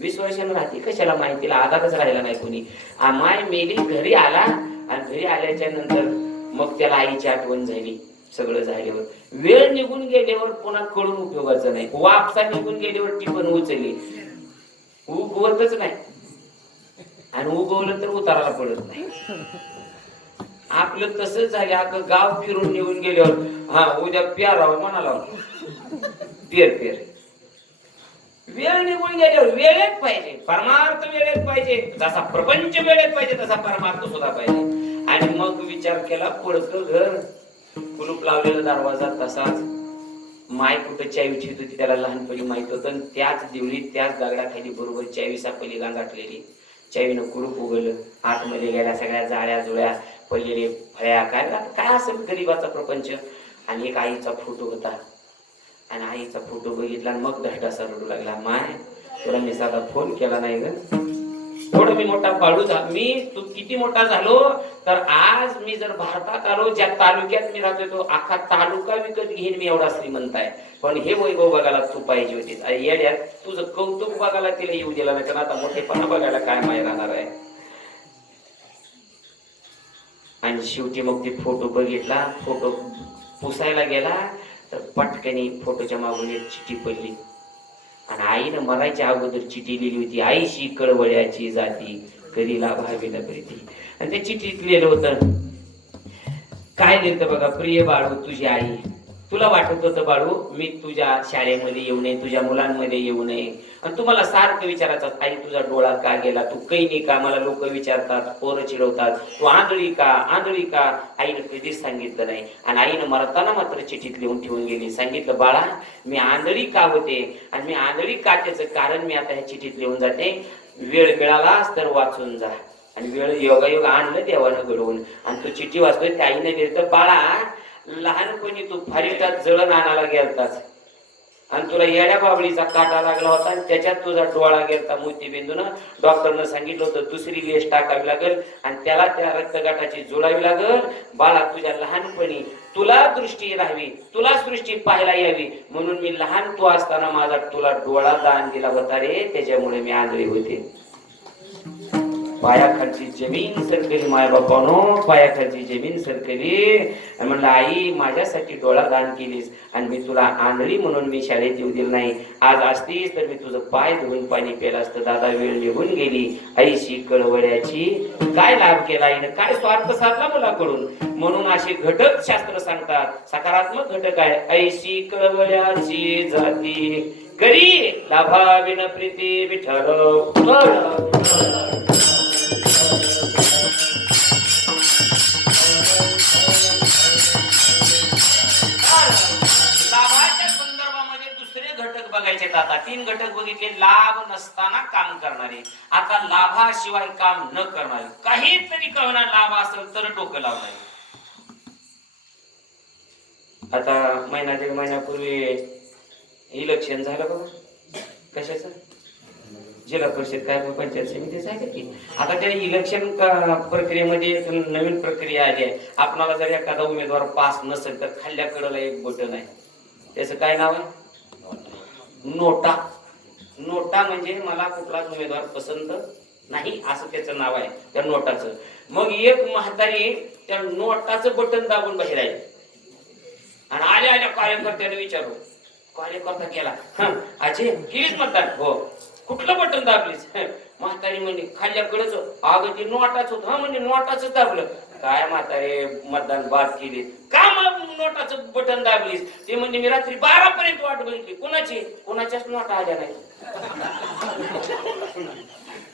20 वर्षानं राहते कशाला माहितीला आधारच राहिला नाही कोणी. माय मेली, घरी आला आणि घरी आल्याच्या नंतर मग त्याला आईची आठवण झाली. सगळं झाल्यावर वेळ निघून गेल्यावर पुन्हा कळून उपयोगाचं नाही. वापसा निघून गेल्यावर ती पण उचलली, उगवतच नाही. आणि उगवलं तर उताराला पडत नाही. आपलं तसंच झालं. अगं गाव फिरून निघून गेल्यावर हा उद्या प्याराव म्हणाला, पेर पेर. वेळ निघून गेल्यावर वेळेत पाहिजे, परमार्थ वेळेत पाहिजे. जसा प्रपंच वेळेत पाहिजे तसा परमार्थ सुद्धा पाहिजे. आणि मग विचार केला, पडकं घर, कुलूप लावलेला दरवाजा तसाच. माय कुठं चावी ठेवत होती त्याला लहानपणी माहित होतं. त्याच देवळीत त्याच दगडाखाली बरोबर चावी सापडली गांजाटलेली. चावीनं कुलूप उघडलं, आतमध्ये गेल्या सगळ्या जाळ्या जुळ्या पडलेले फळ्या काय असेल गरीबाचा प्रपंच. आणि एक आईचा फोटो होता आणि आईचा फोटो बघितला आणि मग धडकासा रडू लागला. माय तुला मी साधा फोन केला नाही ग, थोडं मी मोठा बाळू तू किती मोठा झालो तर आज मी जर भारतात आलो, ज्या तालुक्यात मी राहतोय तो अख्खा तालुका विकत घेईन मी, एवढा श्रीमंत आहे. पण हे वैभव बघायला तू पाहिजे होतीस. येड्यात तुझं कौतुक बघायला तिला येऊ दिला नाही, तर आता मोठेपणा बघायला काय माय राहणार आहे. आणि शेवटी मग ते फोटो बघितला, फोटो पुसायला गेला तर पटकनी फोटोच्या मागून एक चिठ्ठी पडली. आणि आईनं मरायच्या अगोदर चिठ्ठी लिहिली होती, आईशी कळवळ्याची जाती करीला भावीला प्रीती. आणि त्या चिठ्ठीत लिहिलं होतं, काय लिहिलं बघा, प्रिय बाळू तुझी आई, तुला वाटत होतं बाळू मी तुझ्या शाळेमध्ये येऊ नये, तुझ्या मुलांमध्ये येऊ नये. आणि तुम्हाला सारखं विचारायचं, आई तुझा डोळा का गेला, तू कैनी का, मला लोक विचारतात, पोरं चिडवतात, तू आंधळी का आंधळी का. आईनं कधीच सांगितलं नाही. आणि आईनं मरताना मात्र चिठ्ठीत लिहून ठेवून गेली, सांगितलं बाळा मी आंधळी का होते आणि मी आंधळी का त्याचं कारण मी आता ह्या चिठ्ठीत लिहून जाते. वेळ मिळालाच तर वाचून जा. आणि वेळ योगायोग आणलं देवानं घडवून. आणि तू चिठ्ठी वाचतोय त्या आईने लिहिलं, बाळा लहानपणी तू फारीटात जळण आणायला गेलतास आणि तुला येड्या बाबळीचा काटा लागला होता आणि त्याच्यात तुझा डोळा गेलता मोतीबिंदून. डॉक्टरनं सांगितलं होतं दुसरी लेस टाकावी लागेल आणि त्याला त्या रक्तगाठाची जोडावी लागेल. बाळा तुझ्या लहानपणी तुला दृष्टी राहावी, तुला सृष्टी पाहायला यावी म्हणून मी लहान तू असताना माझा तुला डोळा दान दिला होता रे, त्याच्यामुळे मी आंधळी होते. पायाखालची जमीन सरकली माय बापानो, पायाखालची जमीन सरकली. म्हणलं आई माझ्यासाठी डोळा दान केलीस आणि मी तुला आंधळी म्हणून मी शाळेत येऊ दिलं नाही. आज असतीस तर मी तुझं पाय धुवून पाणी पेलं असतं. दादा वेळ निघून गेली, आईशी कळवळ्याची काय लाभ केला आईनं, काय स्वार्थ साधला मुलाकडून. म्हणून असे घटक शास्त्र सांगतात, सकारात्मक घटक आहे. आईशी कळवळ्याची जाती करी लाभाविन प्रीती विठ्ठल. बघायचे आता 3 घटक बघितले. लाभ नसताना काम करणारे, आता लाभाशिवाय काम न करणारे, काहीतरी कळणार लाभ असेल तर डोकं लावणारे. आता महिना 1.5 महिन्यापूर्वी इलेक्शन झालं बघा, कशाचं, जिल्हा परिषद काय पंचायत समिती झाली की. आता त्या इलेक्शन प्रक्रियेमध्ये नवीन प्रक्रिया आली आहे. आपणाला जर एखादा उमेदवार पास नसेल तर खाल्ल्या कडेला एक बटन आहे, त्याचं काय नाव आहे, नोटा. नोटा म्हणजे मला कुठलाच उमेदवार पसंत नाही असं त्याचं नाव आहे त्या नोटाचं. मग एक म्हातारी त्या नोटाचं बटन दाबून बाहेर आहे आणि आल्या कार्यकर्त्याने विचारू, कार्यकर्ता केला अजय केलीच मतदान, हो कुठलं बटन दाबलीस? म्हातारी म्हणे खाल्ल्याकडेच. अगं ते नोटाच होत. हा म्हणे नोटाच दाबलं. काय म्हातारे मतदान बाद केली का? मग नोटाचं बटन दाबलीस? ते म्हणजे मी रात्री 12 पर्यंत वाट बघितली. कोणाच्याच नोटा आल्या नाही.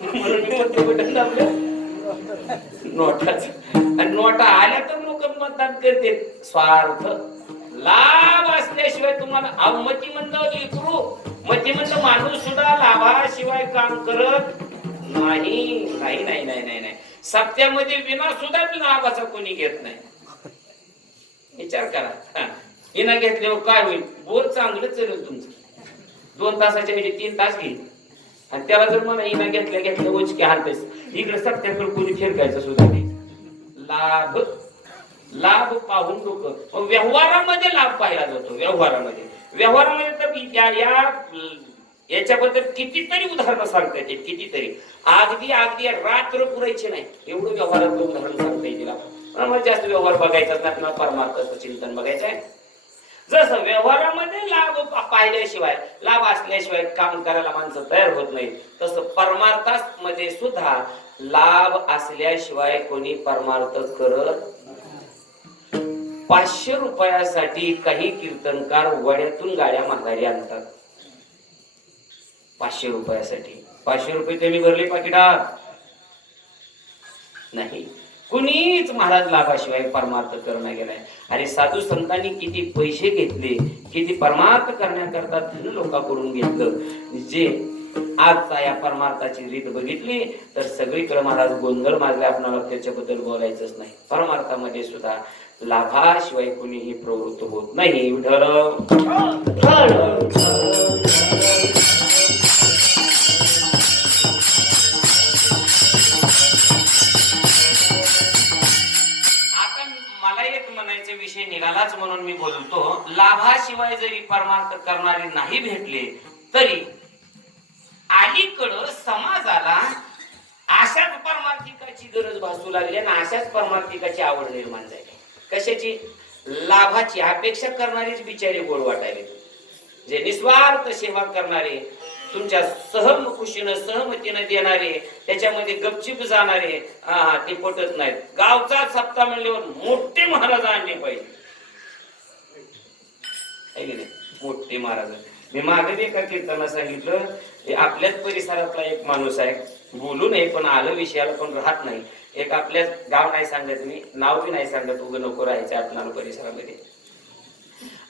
म्हणून मी कोणतं बटन दाबलं? नोटाच. आणि नोटा आल्या तर लोक मतदान करते. स्वार्थ लाभ असल्याशिवाय तुम्हाला मतिमंद लेकरू, मतिमंद माणूस सुद्धा लाभाशिवाय काम करत नाही. नाही नाही नाही नाही नाही. सत्यामध्ये विना सुद्धा लाभाचा कोणी घेत नाही. विचार करा. विना घेतल्यावर काय होईल? बोल चांगलं चलेल तुमचं. 2 तासाच्या ऐवजी 3 तास घेईल. आणि त्याला जर मला इना घेतल्या उचके हालतेस इकडे सत्याकडे कोणी फिरकायचं सुद्धा नाही. लाभ लाभ पाहून लोक व्यवहारामध्ये लाभ पाहिला जातो. व्यवहारामध्ये तर याच्याबद्दल कितीतरी उदाहरणं सांगता येतील. कितीतरी अगदी रात्र पुरायची नाही एवढं व्यवहारातलं उदाहरण सांगता येतील. मला जास्त व्यवहार बघायचाच नाही. आपल्याला परमार्थाचं चिंतन बघायचं आहे. जसं व्यवहारामध्ये लाभ पाहिल्याशिवाय, लाभ असल्याशिवाय काम करायला माणसं तयार होत नाही, तसं परमार्थामध्ये सुद्धा लाभ असल्याशिवाय कोणी परमार्थ करत. 500 रुपयासाठी काही कीर्तनकार वड्यातून गाड्या माघारी आणतात. 500 रुपयासाठी. 500 रुपये त्यांनी भरले पाकिटात नाही. कुणीच महाराज लाभाशिवाय परमार्थ करणं गेलाय. अरे साधू संतांनी किती पैसे घेतले, किती परमार्थ करण्याकरता धन लोकांकडून घेतलं. जे आजचा या परमार्थाची रीत बघितली तर सगळीकडे महाराज गोंधळ माजला. आपल्याला त्याच्याबद्दल बोलायचंच नाही. परमार्थामध्ये सुद्धा लाभाशिवाय कुणीही प्रवृत्त होत नाही. विषय निघालाच म्हणून मी बोलतो. लाभाशिवाय जरी परमार्थ करणारे नाही भेटले तरी अलीकडं समाजाला अशाच परमार्थिकाची गरज भासू लागली आणि अशाच परमार्थिकाची आवड निर्माण झाली. कशाची? लाभाची अपेक्षा करणारीच बिचारे गोड वाटायले. जे निस्वार्थ सेवा करणारे, तुमच्या सहमकुशीनं सहमतीनं देणारे, त्याच्यामध्ये गपचिप जाणारे ते पटत नाहीत. गावचा सप्ताह म्हणल्यावर मोठे महाराज आणले पाहिजे. मोठे महाराज. मी मागे एका कीर्तनात सांगितलं आपल्याच परिसरातला एक माणूस आहे, बोलू नये पण आलं विषयाला पण राहत नाही. एक आपल्याच गाव नाही सांगत, मी नाव बी नाही सांगत, उगं नको राहायचं आपल्याला परिसरामध्ये.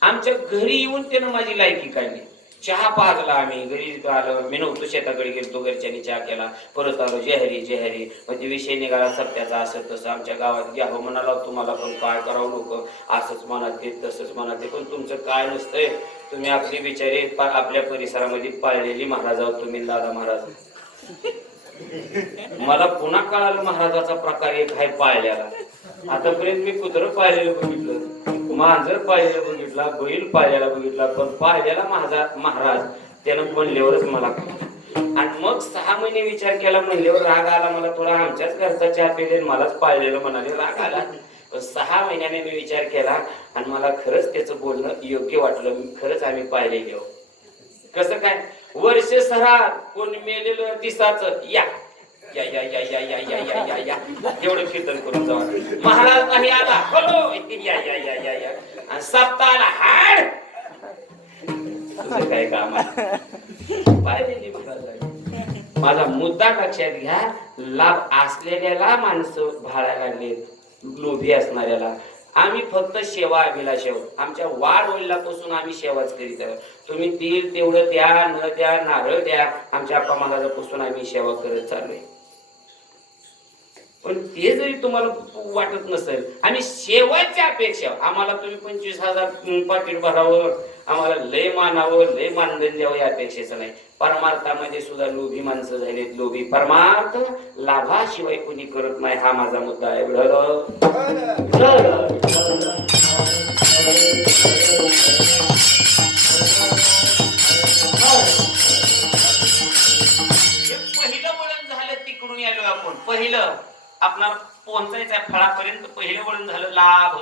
आमच्या घरी येऊन त्यानं माझी लायकी काढली. चहा पाजला. आम्ही घरी आलो. मी नव्हतो, शेताकडे गेलतो, घरच्यांनी चहा केला. परत आलो. जय म्हणजे विषय निघाला सत्याचा. असं तसं आमच्या गावात घ्यावं म्हणाला. तुम्हाला पण काय करावं, लोक असंच म्हणत तसंच म्हणत. पण तुमचं काय नसतंय, तुम्ही आपली बिचारे आपल्या परिसरामध्ये पाळलेली महाराज आहोत तुम्ही, दादा महाराज. मला पुन्हा कळालं महाराजाचा प्रकार एक आहे पाळल्याला. आतापर्यंत मी कुत्रं पाळलेलं बघितलं, मांजर पाळलेलं बघितला, बैल पाळलेला बघितला, पण पाळलेला महाराज त्यानं म्हणल्यावरच मला. आणि मग 6 महिने विचार केला. म्हणल्यावर राग आला मला थोडा. आमच्याच घरचा चहा पेले मलाच पाळलेलं म्हणाले, राग आला. 6 महिन्याने मी विचार केला आणि मला खरंच त्याचं बोलणं योग्य वाटलं. खरंच आम्ही पाळलेले आहोत. कसं काय? वर्ष सरा कोणी मेलेलं दिसाचं या या या या या या या या या या एवढं कीर्तन करून जावा. महाराज नाही आला, हॅलो या या या या या आणि सप्ताहाला हाड. तुझं काय काम आहे? पाहिलेली महाराज. माझा मुद्दा लक्षात घ्या. लाभ असलेल्याला माणसं भाळायला लागले, लोभी असणाऱ्याला. आम्ही फक्त सेवा अभिलाष आहोत. आमच्या वाढ वडिलापासून आम्ही सेवाच करीत आहोत. तुम्ही तेल तेवढं द्या, न द्या, नारळ द्या, आमच्या आप्पा महाराजापासून आम्ही सेवा करत चाललोय. पण ते जरी तुम्हाला वाटत नसेल, आम्ही सेवाच्या अपेक्षा, आम्हाला तुम्ही 25,000 पाकिट भरावं, आम्हाला लय मानावं, लय मानधन द्यावं या अपेक्षेचं नाही. परमार्थामध्ये सुद्धा लोभी माणसं झालेत. लोभी परमार्थ लाभाशिवाय कोणी करत नाही. हा माझा मुद्दा आहे. पहिलं वळण झालं, तिकडून आलो आपण. पहिलं आपला पोहोचायचं आहे फळापर्यंत. पहिलं वळण झालं लाभ.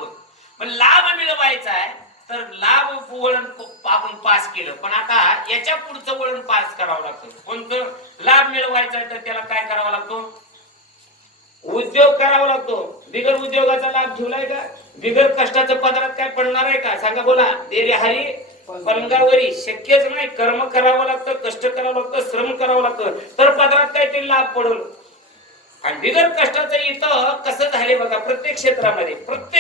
पण लाभ मिळवायचा आहे तर लाभ वळण आपण पास केलं, पण आता याच्या पुढचं वळण पास करावं लागतं. कोणतं? लाभ मिळवायचा आहे तर त्याला काय करावा लागतो? उद्योग करावा लागतो. बिगर उद्योगाचा लाभ ठेवलाय का? बिगर कष्टाचं पदरात काय पडणार आहे का? सांगा बोला. देरे हरी पलंगावरी शक्यच नाही. कर्म करावं लागतं, कष्ट करावं लागतं, श्रम करावं लागतं, तर पदरात काहीतरी लाभ पडल. आणि बिगर कष्टाचं इथं कसं झाले बघा, प्रत्येक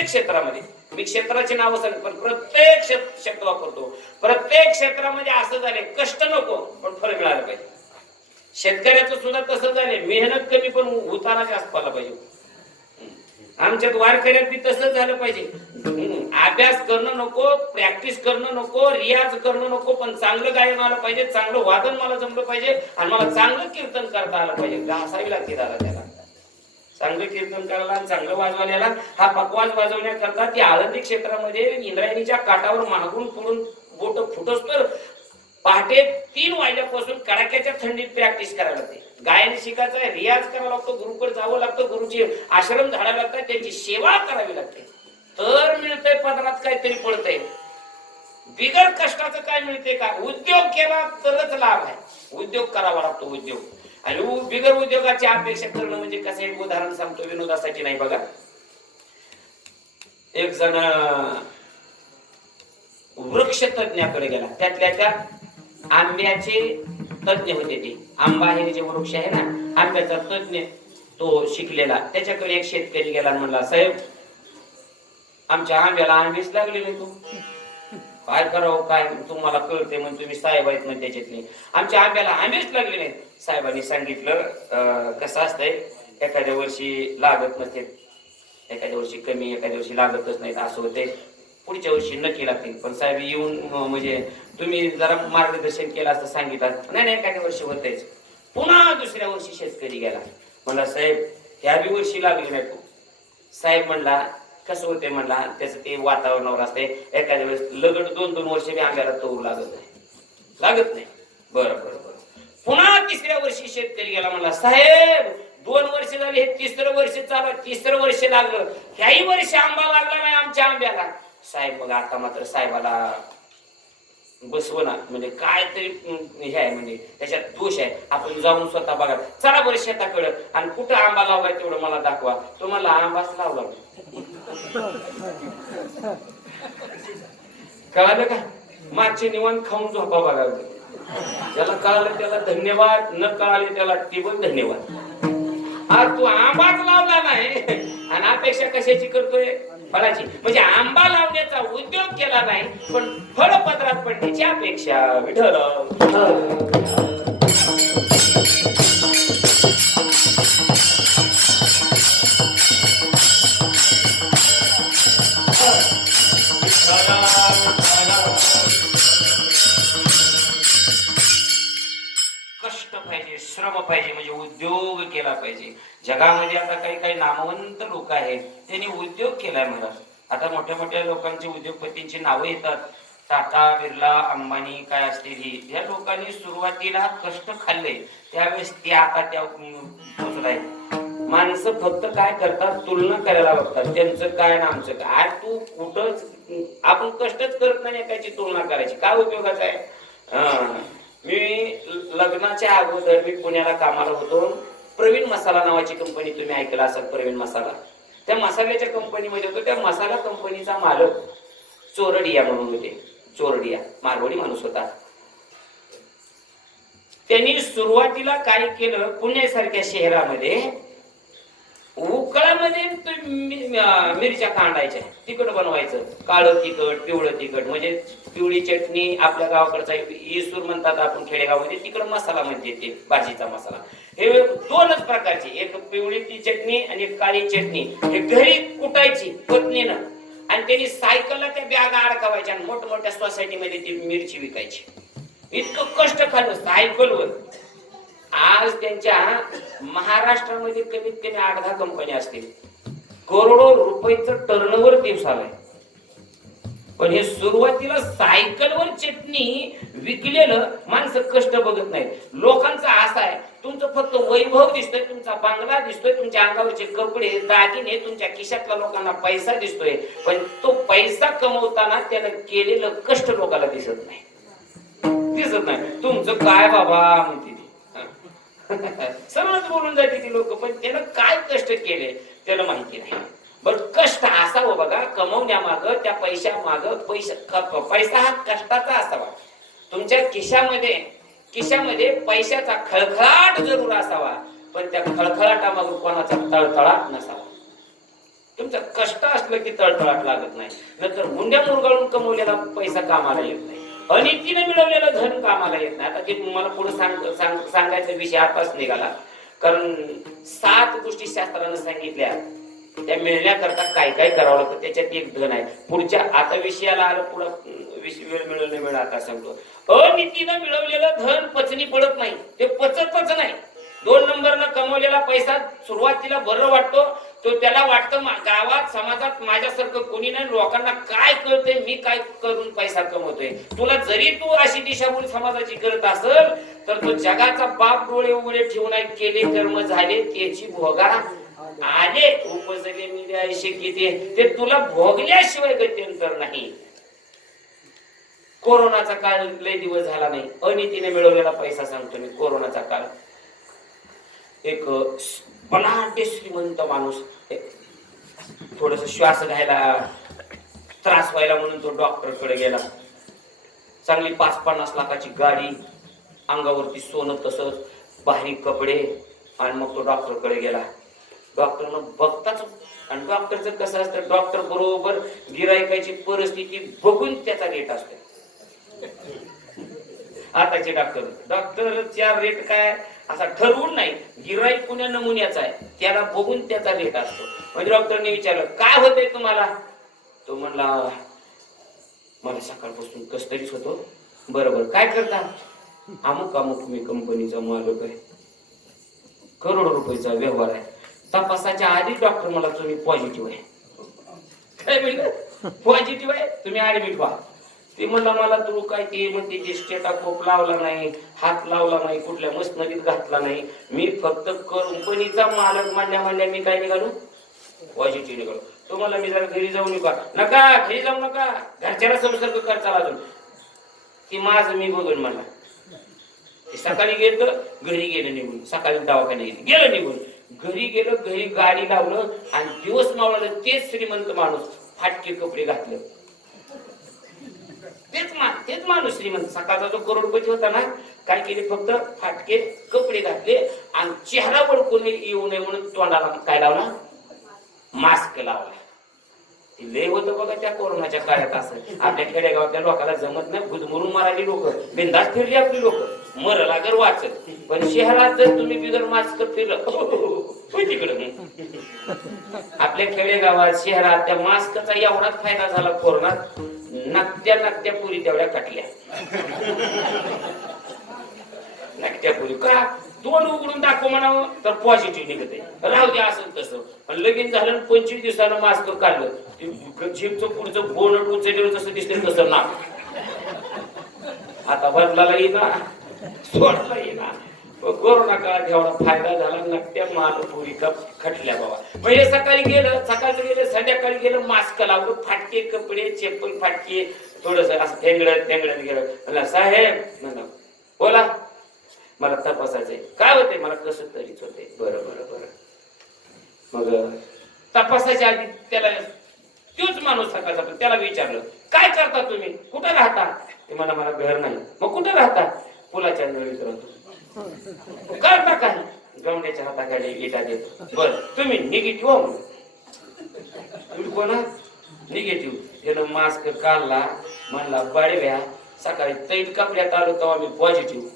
क्षेत्रामध्ये मी क्षेत्राचे नाव सांग, पण प्रत्येक शब्द वापरतो. प्रत्येक क्षेत्रामध्ये असं झाले, कष्ट नको पण फळ मिळालं पाहिजे. शेतकऱ्याचं सुद्धा तसं झाले, मेहनत कमी पण उतारा जास्त पाहिला पाहिजे. आमच्यात वारकऱ्यात बी तसंच झालं पाहिजे. अभ्यास करणं नको, प्रॅक्टिस करणं नको, रियाज करणं नको, पण चांगलं गायन आलं पाहिजे, चांगलं वादन मला जमलं पाहिजे, आणि मला चांगलं कीर्तन करता आलं पाहिजे. घासावी लागते दादा त्याला. चांगलं कीर्तन करायला आणि चांगलं वाजवायला. हा पकवाज वाजवण्याकरता ती आळंदी क्षेत्रामध्ये इंद्रायणीच्या काठावर मागून पुढून बोट फुटस तर पहाटे 3 वाजल्यापासून कडाक्याच्या थंडीत प्रॅक्टिस करायला लागते. गायन शिकायचं आहे, रियाज करावा लागतो, गुरुकडे जावं लागतं, गुरुची आश्रम झाडायला लागतात, त्यांची सेवा करावी लागते, तर मिळतंय पदरात काहीतरी पडतंय. बिगर कष्टाचं काय मिळते का? उद्योग केला तरच लाभ आहे. उद्योग करावा लागतो, उद्योग. आणि बिगर उद्योगाची अपेक्षा करणं म्हणजे कसं? एक उदाहरण सांगतो, विनोदासाठी नाही बघा. एक जण वृक्ष तज्ञाकडे गेला. त्यातल्या त्या आंब्याचे तज्ञ होते. ते आंबा हे जे वृक्ष आहे ना, आंब्याचा तज्ञ तो शिकलेला. त्याच्याकडे एक शेतकरी गेला आणि म्हणला, साहेब आमच्या आंब्याला आंबेच लागले नाही, तू काय करावं? काय तुम्हाला कळते म्हणून तुम्ही साहेब आहेत म्हणजे त्याच्यातले. आमच्या आंब्याला आंबेच लागले नाही. साहेबांनी सांगितलं, कसं असतंय, एखाद्या वर्षी लागत नसते, एखाद्या वर्षी कमी, एखाद्या वर्षी लागतच नाहीत, असं होते. पुढच्या वर्षी नक्की लागतील. पण साहेब येऊन म्हणजे तुम्ही जरा मार्गदर्शन केलं असतं, सांगितलं. नाही, एखाद्या वर्षी होतेच. पुन्हा दुसऱ्या वर्षी शेतकरी गेला, म्हणला साहेब ह्या बी वर्षी लागली नाही. तू साहेब म्हणला, कसं होते म्हणला, त्याचं ते वातावरणावर असते. एखाद्या वेळेस लगट 2-2 वर्ष बी आंब्याला तोड लागत नाही. बरं. पुन्हा तिसऱ्या वर्षी शेतकरी गेला, म्हणला साहेब 2 वर्ष झाली, हे 3रं वर्ष चालू, 3रं वर्ष लागलं, ह्याही वर्षी आंबा लागला नाही आमच्या आंब्याला. साहेब मग आता मात्र साहेबाला बसवना, म्हणजे काय तरी हे आहे, म्हणजे त्याच्यात दोष आहे, आपण जाऊन स्वतः बघा. चला बरं शेताकडं, आणि कुठं आंबा लावलाय तेवढं मला दाखवा. तो मला आंबाच लावला. कळालं का? मागचे निवांत खाऊन झोपा बघा. ज्याला कळालं त्याला धन्यवाद, न कळाले त्याला टिबल धन्यवाद. आज तू आंबाच लावला नाही आणि अपेक्षा कशाची करतोय? फळाची. म्हणजे आंबा लावण्याचा उद्योग केला नाही, पण फळ पदरात पडण्याची अपेक्षा. विठ्ठल कष्ट पाहिजे, श्रम पाहिजे, म्हणजे उद्योग केला पाहिजे. जगामध्ये आता काही नामवंत लोक आहेत, त्यांनी उद्योग केलाय महाराज. आता मोठ्या मोठ्या लोकांचे, उद्योगपतींची नावं येतात. टाटा, बिर्ला, अंबानी, काय असतील ही, या लोकांनी सुरुवातीला कष्ट खाल्ले, त्यावेळेस ते आता त्या पोचलाय. माणसं फक्त काय करतात? तुलना करायला बघतात, त्यांचं काय ना आमचं काय. तू कुठंच, आपण कष्टच करत नाही, एकाची तुलना करायची काय उपयोगाचं आहे? मी लग्नाच्या अगोदर मी पुण्याला कामाला होतो. प्रवीण मसाला नावाची कंपनी, तुम्ही ऐकलं असाल प्रवीण मसाला. त्या मसाल्याच्या कंपनीमध्ये होतो. त्या मसाला कंपनीचा मालक चोरडिया म्हणून होते. चोरडिया मारवाडी माणूस होता. त्यांनी सुरुवातीला काय केलं, पुण्यासारख्या शहरामध्ये उकळामध्ये मिरच्या कांडायच्या, तिखट बनवायचं. काळं तिखट, पिवळं तिखट, म्हणजे पिवळी चटणी आपल्या गावाकडचा इसूर म्हणतात, आपण खेडेगावमध्ये तिकडं मसाला म्हणते, ते भाजीचा मसाला. हे 2च प्रकारचे, एक पिवळी ती चटणी आणि एक काळी चटणी. हे घरी कुटायची पत्नीनं, आणि त्यांनी सायकलला त्या बॅगा अडकवायच्या आणि मोठमोठ्या सोसायटीमध्ये ती मिरची विकायची. इतकं कष्ट खाल्लं सायकलवर. आज त्यांच्या महाराष्ट्रामध्ये कमीत कमी 8-10 कंपन्या असतील. करोडो रुपयाचं टर्नओव्हर दिवसाला आहे. पण हे सुरुवातीला सायकलवर चटणी विकलेलं माणसं कष्ट बघत नाहीत. लोकांचा असा आहे, तुमचं फक्त वैभव दिसतोय, तुमचा बंगला दिसतोय, तुमच्या अंगावरचे कपडे दागिने, तुमच्या खिशातल्या लोकांना पैसा दिसतोय, पण तो पैसा कमवताना त्यानं केलेलं कष्ट लोकांना दिसत नाही. तुमचं काय बाबा म्हणते ती सरळच बोलून जाते ती लोक, पण त्यानं काय कष्ट केले त्याला माहिती नाही. बर कष्ट असावं बघा, कमवण्यामाग, त्या पैशामाग, पैसा हा कष्टाचा असावा. तुमच्या खिशामध्ये पैशाचा खळखळाट जरूर असावा, पण त्या खळखळाटामाग कोणाचा तळतळाट नसावा. तुमचं कष्ट असलं की तळतळाट लागत नाही, नंतर मुंड्या मुरगाळून कमवलेला पैसा कामाला येत नाही, अनितीने मिळवलेलं धन कामाला येत नाही. आता ते मला पुढे सांगायचा विषय आताच निघाला, कारण 7 गोष्टी शास्त्रानं सांगितल्या त्या मिळण्याकरता काय काय करावं लागतं, त्याच्यात एक धन आहे. पुढच्या आता विषयाला आलं, पुढं वेळ मिळवणे मिळत आता सांगतो. अनितीनं मिळवलेलं धन पचनी पडत नाही, ते पचतच नाही. 2 नंबरनं कमवलेला पैसा सुरुवातीला बरं वाटतो, तो त्याला वाटतं गावात समाजात माझ्यासारखं कोणी नाही, लोकांना काय कळतंय मी काय करून पैसा कमवतोय. तुला जरी तू अशी दिशाभूल समाजाची करत असेल तर तो जगाचा बाप डोळे उघडे ठेवून केले कर्म झाले त्याची भोगा आले, उपजले मी आयुष्य किती ते तुला भोगल्याशिवाय गत्यंतर नाही. कोरोनाचा काळ लय दिवस झाला नाही, अनितीने मिळवलेला पैसा सांगतो मी. कोरोनाचा काळ एक बलाढ्य श्रीमंत माणूस, थोडस श्वास घ्यायला त्रास व्हायला म्हणून तो डॉक्टर कडे गेला. चांगली 5-50 लाखाची गाडी, अंगावरती सोनं, तसंच बाहेरी कपडे, आणि मग तो डॉक्टर कडे गेला. डॉक्टरनं बघताच, आणि डॉक्टरचं कसं असतं, डॉक्टर बरोबर गिरायकाची परिस्थिती बघून त्याचा रेट असतो. आताचे डॉक्टरच्या रेट काय असा ठरवून नाही, गिराईक कुण्या नमुन्याचा आहे त्याला बघून त्याचा रेट असतो. म्हणजे डॉक्टरने विचारलं काय होतंय तुम्हाला, तो म्हणला मला सकाळपासून कस तरीच होतो. बरोबर काय करता, अमुक मी कंपनीचा मालक आहे, करोडो रुपयाचा व्यवहार आहे. तपासाच्या आधी डॉक्टर मला तुम्ही पॉझिटिव्ह आहे. काय म्हणलं पॉझिटिव्ह आहे, तुम्ही ऍडमिट व्हा. ते म्हणला मला तू काय ते म्हणते ते स्टेटाकोप लावला नाही, हात लावला नाही, कुठल्या मशनरीत घातला नाही, मी फक्त कंपनीचा मालक म्हणल्या मी काय निघालो पॉझिटिव्ह निघालो. तो मला मी जरा घरी जाऊ नका, घरी जाऊ नका, घरच्याला संसर्ग करता अजून, ती माझं मी बघून म्हणला. सकाळी गेलं, घरी गेलं निघून, सकाळी दवाखान्यात गेलं निघून, घरी गेलं, घरी गाडी लावलं, आणि दिवस मावळलं तेच श्रीमंत माणूस फाटके कपडे घातलं. तेच माणूस श्रीमंत सकाळचा जो करोडपती होता ना, काय केले फक्त फाटके कपडे घातले, आणि चेहरा बळकून येऊ नये म्हणून तोंडाला काय लावला, मास्क लावला. लय होतं बघा त्या कोरोनाच्या काळात. असं आपल्या खेडेगावातल्या लोकांना जमत नाही, गुदमरून मारायली लोक, बिंदास फिरली आपली लोक, मर लागेल वाचत. पण शहरात जर तुम्ही बिगर मास्क फिरलं तिकडं. आपल्या खेडेगावात शहरात त्या मास्कचा एवढाच फायदा झाला कोरोनात, नाकत्या पुरी तेवढ्या काटल्या. नाकत्या पुरी का तोंड उघडून दाखव म्हणावं तर पॉझिटिव्ह निघत आहे, राहू द्या असं तसं. पण लगीन झालं 25 दिवसानं मास्क काढलं, जीभचं पुढचं बोनट उचललं जसं दिसतं तसं नाक. आता बदलाला येईना, सोडला येईना. कोरोना काळात एवढा फायदा झाला, नकट्या माल पुरी खटल्या बाबा. म्हणजे सकाळचं गेलं, संध्याकाळी गेलं, मास्क लावलं, फाटके कपडे, चप्पल फाटके, थोडस असं टेंगडत गेलं. म्हणला साहेब म्हणा बोला, मला तपासायचंय. काय होते, मला कसं तरीच होते. बरं. मग तपासायच्या आधी त्याला तोच माणूस सकाळचा त्याला विचारलं काय करता तुम्ही, कुठे राहता. ते मला घर नाही. मग कुठे राहता, पुलाच्या नळीत राहतो. करता काय, गवंड्याच्या हाताखाली इटा देतो. बर तुम्ही निगेटिव्ह हो, तुम्ही कोणा निगेटिव्ह. त्यानं मास्क काढला, म्हणला बडव्या सकाळी तैत कपड्यात आलो तेव्हा मी पॉझिटिव्ह,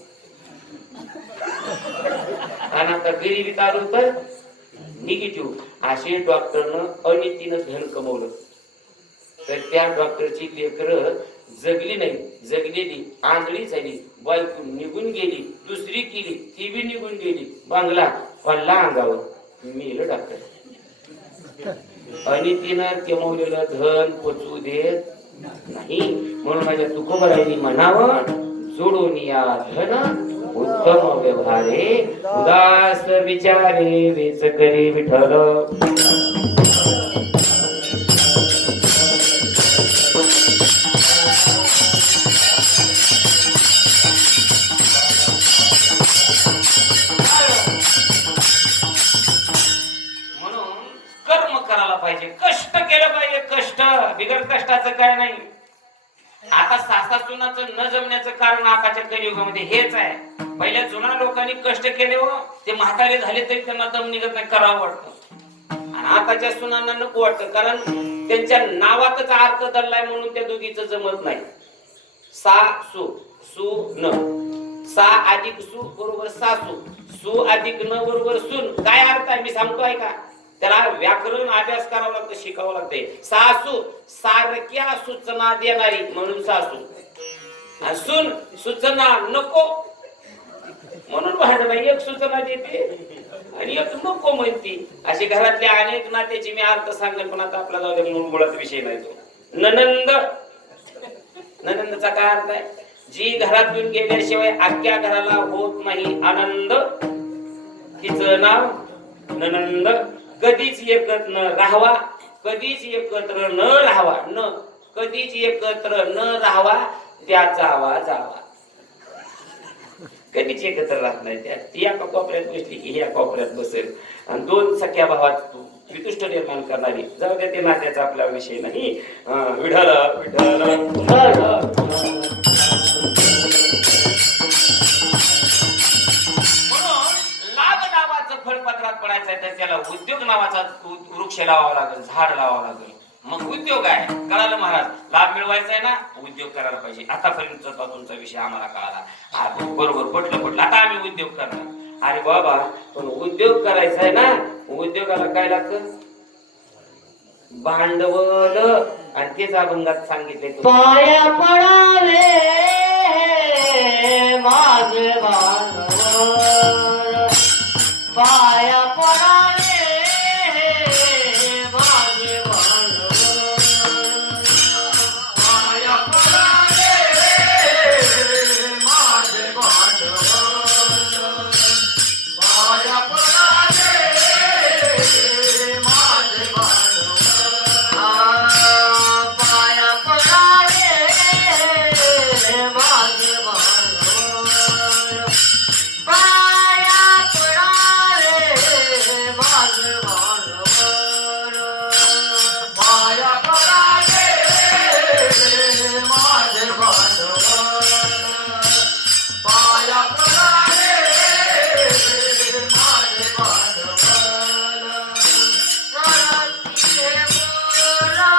आणि आता गरिबीत आलो तर निगेटिव्ह. असे डॉक्टरनं अनितीनं धन कमवलं. तर त्या डॉक्टरची लेकरं जगली नाही, जगलेली आंधळी झाली, बायको निघून गेली, दुसरी केली, ती बी निघून गेली, बांगला पडला अंगावर, मेलं डॉक्टर. अनितीनं कमवलेलं धन पोचू देत नाही. म्हणून माझ्या तुकोबरायांनी म्हणावं, जोडून या धन उत्तम व्यवहारे, उदास विचारे वेच करी विठ्ठल. पाहिजे, कष्ट केलं पाहिजे. कष्ट बिगर कष्टाचं काय नाही. आता सासा सुनाचं न जमण्याचं कारण आताच्या कलियुगामध्ये हेच आहे. पहिल्या जुना लोकांनी कष्ट केले हो, ते म्हातारे झाले तरी त्यांना दम निघत नाही, करावं वाटतं. आणि आताच्या सुनांना नको वाटतं, कारण त्यांच्या नावातच अर्थ दडलाय म्हणून त्या दोघीचं जमत नाही. सा सु सु न, सा अधिक सु बरोबर सासू, सु अधिक न बरोबर सून. काय अर्थ आहे मी सांगतोय का? त्याला व्याकरण अभ्यास करावा लागतो, शिकावं लागते. सासू सारख्या सूचना देणारी म्हणून सासू, सून सूचना नको म्हणून भांडण. एक सूचना देते आणि एक नको म्हणते. अशी घरातल्या अनेक नात्याची मी अर्थ सांगेन, पण आता आपला जाऊ दे, मूळ मुळाचा विषय नाही तो. ननंद, ननंदचा काय अर्थ आहे? जी घरातून गेल्याशिवाय अख्ख्या घराला होत नाही आनंद, तिचं नाव ननंद. कधीच एकत्र न राहावा, कधीच एकत्र न राहावा, न कधीच एकत्र न राहावा, त्या जावा जावा. कधीच एकत्र राहत नाही. त्या ती एका कोपऱ्यात बसली की ह्या कोपऱ्यात बसेल. आणि दोन सख्या भावात वितुष्ट निर्माण करणारी. जाऊ द्या, ते नात्याचा आपला विषय नाही. विठ्ठल विठ्ठल. फळपत्रात पडायचं आहे तर त्याला उद्योग नावाचा वृक्ष लावावा लागेल, झाड लावावं लागेल. मग उद्योग आहे. कळालं महाराज? लाभ मिळवायचा आहे ना, उद्योग करायला पाहिजे. आतापर्यंतचा तुमचा विषय आम्हाला कळाला, बरोबर, पटलं. आता आम्ही उद्योग करणार. अरे बाबा, पण उद्योग करायचा आहे ना, उद्योगाला काय लागतं? भांडवल. आणि तेच अभंगात सांगितले, पाया पडावे माझे भांडवल, पाया पडावे माझे भांडवल, पाया पडावे माझे भांडवल, पाया पडावे माझे भांडवल, पाया पडावे माझे भांडवल, पाया पडावे माझे भांडवल, पाया पडावे माझे भांडवल, पाया पडावे माझे भांडवल, करती हे बोला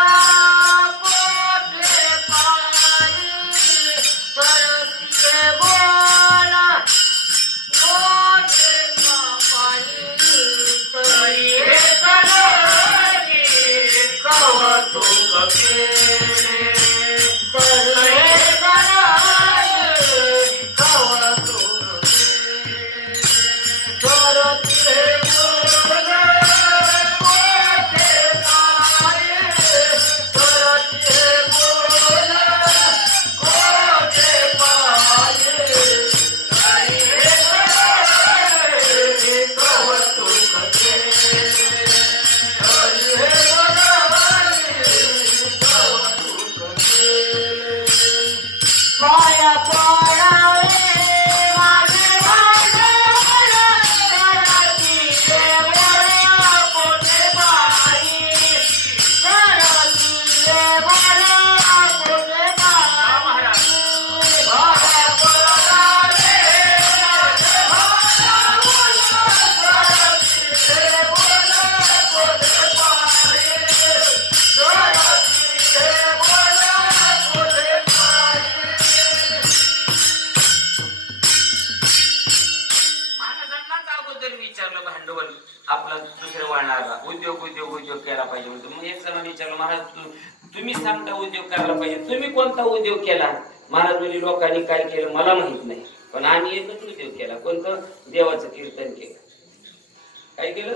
पोटे पायी, करती हे बोला पोटे पायी, तरी हे कळली कौतुक केले, तरी हे कळली कौतुक केले, करती हे बोला पोटे पायी, करती हे बोला पोटे पायी, तरी हे कळली कौतुक केले, तरी हे कळली कौतुक केले. पाया पडावे माझे भांडवल, करती हे बोला पोटे पायी, करती हे बोला पोटे पायी, पाया पडावे माझे भांडवल, करती हे बोला पोटे पायी, करती हे बोला पोटे पायी. महाराजांनाच अगोदर विचारलं भांडवल आपला दुसरं वाढणारा. उद्योग उद्योग उद्योग केला पाहिजे म्हणतो. मग एक जणांनी विचारलं, महाराज तुम्ही सांगता उद्योग करायला पाहिजे, तुम्ही कोणता उद्योग केला? महाराज म्हणजे लोकांनी काय केलं मला माहित नाही, पण आम्ही एकच उद्योग केला. कोणतं? देवाचं कीर्तन केलं. काय केलं?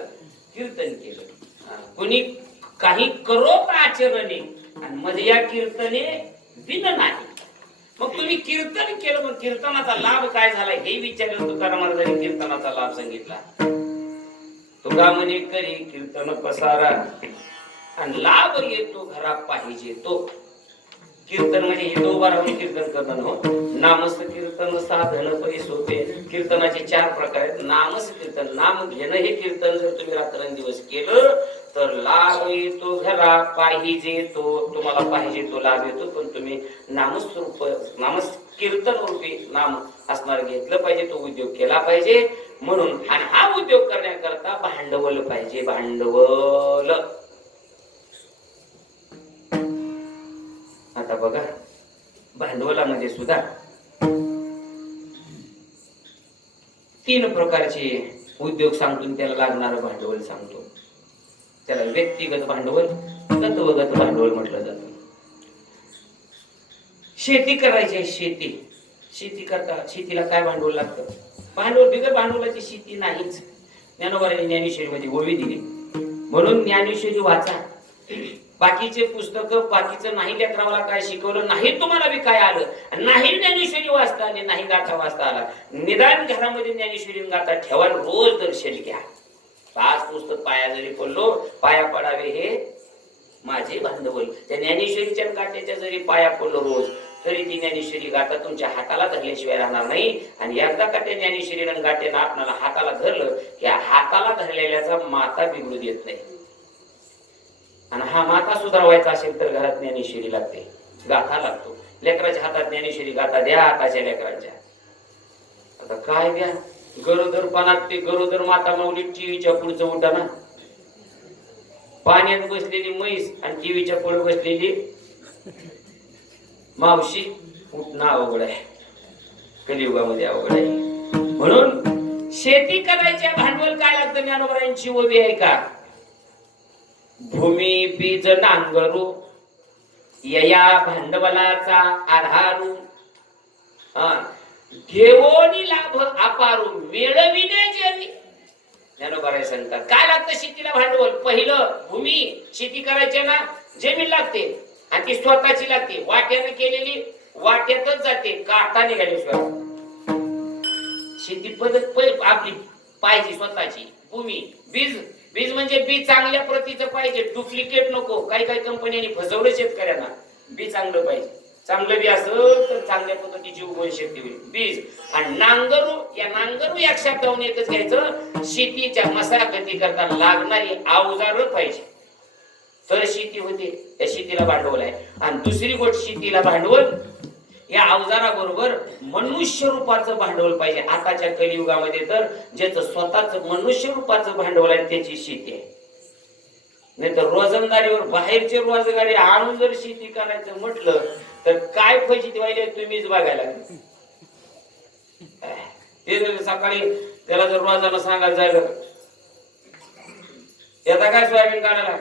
कीर्तन केलं. कोणी काही करो आचरणे, आणि मध्ये या कीर्तने बिन नाही. मग तुम्ही कीर्तन केलं, मग कीर्तनाचा लाभ काय झाला हे विचारलं तुकाराम महाराजांनी कीर्तनाचा लाभ सांगितला. तुका म्हणे करी कीर्तन पसारा आणि लाभ येतो घरा पाहिजे तो. कीर्तन म्हणजे हे उभा राहून कीर्तन करणं हो. नामस कीर्तन साधन परी सोपे. कीर्तनाचे 4 प्रकार आहेत. नामस कीर्तन, नाम घेणं हे कीर्तन जर तुम्ही रात्रंदिवस केलं तर लाभ येतो घरा पाहिजे तो. तुम्हाला पाहिजे तो लाभ येतो, पण तुम्ही नामस्वरूप नामस कीर्तन रूपी नाम असणार घेतलं पाहिजे, तो उद्योग केला पाहिजे. म्हणून आणि हा उद्योग करण्याकरता भांडवल पाहिजे. भांडवल आता बघा, भांडवलामध्ये सुद्धा 3 प्रकारचे उद्योग सांगतो. त्याला लागणारं भांडवल सांगतो. त्याला व्यक्तिगत भांडवल, तत्वगत भांडवल म्हटलं जातं. शेती करायची, शेती करता शेतीला काय भांडवल लागतं? भांडवल. बिगर भांडवलाची शेती नाहीच. ज्ञानोबांनी ज्ञानेश्वरीमध्ये ओवी दिली. म्हणून ज्ञानेश्वरी वाचा. बाकीचे पुस्तक बाकीचं नाही लेकराला काय शिकवलं नाही, तुम्हाला बी काय आलं नाही, ज्ञानेश्वरी वाचता आली नाही, गाथा वाचता आला, निदान घरामध्ये ज्ञानेश्वरी गाथा ठेवा, रोज दर्शन घ्या. 5 पुस्तक पाया जरी पडलो, पाया पडावे हे माझे भांडवल. त्या ज्ञानेश्वरीच्या गाठ्याच्या जरी पाया पडलो रोज, तरी ती ज्ञानेश्वरी गाथा तुमच्या हाताला धरल्याशिवाय राहणार नाही. आणि एकदा का त्या ज्ञानेश्वरी गाठ्यानं आपल्याला हाताला धरलं की हाताला धरलेल्याचा माता बिघडू देत नाही. आणि हा माता सुधारवायचा असेल तर घरात ज्ञानेश्वरी लागते, गाथा लागतो. लेकराच्या हातात ज्ञानेश्वरी गाथा द्या आताच्या लेकरांच्या. आता काय द्या, गरोदरपणात ते गरोदर माता माऊली टीव्हीच्या पुढचं उठा ना. पाण्यात बसलेली म्हैस आणि टीव्हीच्या पुढे बसलेली मावशी उठणं अवघड आहे. कलियुगामध्ये अवघड आहे. म्हणून शेती करायच्या भांडवल काय लागतं? ज्ञानोबांची ओवी आहे का? भूमी बीज नांगरू या भांडवलाचा आधारू घेवोनी लाभ अपारू मिळविणे जमी. ज्ञानोबा सांगतात काय लागतं शेतीला भांडवल? पहिलं भूमी, शेती करायची ना जमीन लागते आणि ती स्वतःची लागते. वाट्याने केलेली वाट्यातच जाते, काटा निघाल्याशिवाय. शेती पद्धत आपली पाहिजे स्वतःची. भूमी, बीज म्हणजे बी चांगल्या प्रतीचं पाहिजे, डुप्लिकेट नको. काही कंपन्यांनी फसवलं शेतकऱ्यांना. बी चांगलं पाहिजे. चांगलं बी असं तर चांगल्या पद्धतीची उगवण शक्ती होईल. बीज आणि नांगरू, या नांगरू या शब्दावरून एकच घ्यायचं, शेतीच्या मशागती करता लागणारी अवजार पाहिजे तर शेती होते. या शेतीला भांडवल आहे. आणि दुसरी गोष्ट शेतीला भांडवल, या अवजाराबरोबर मनुष्य रूपाचं भांडवल पाहिजे. आताच्या कलियुगामध्ये तर ज्याचं स्वतःच मनुष्य रूपाचं भांडवल आहे त्याची शेती आहे. नाही तर रोजंदारीवर बाहेरचे रोजगारी आणून जर शेती करायचं म्हटलं तर काय फजिती व्हायला तुम्हीच बघायला. ते सकाळी त्याला जर रोजानं सांगायला जायला, येता काय सोयाबीन काढायला,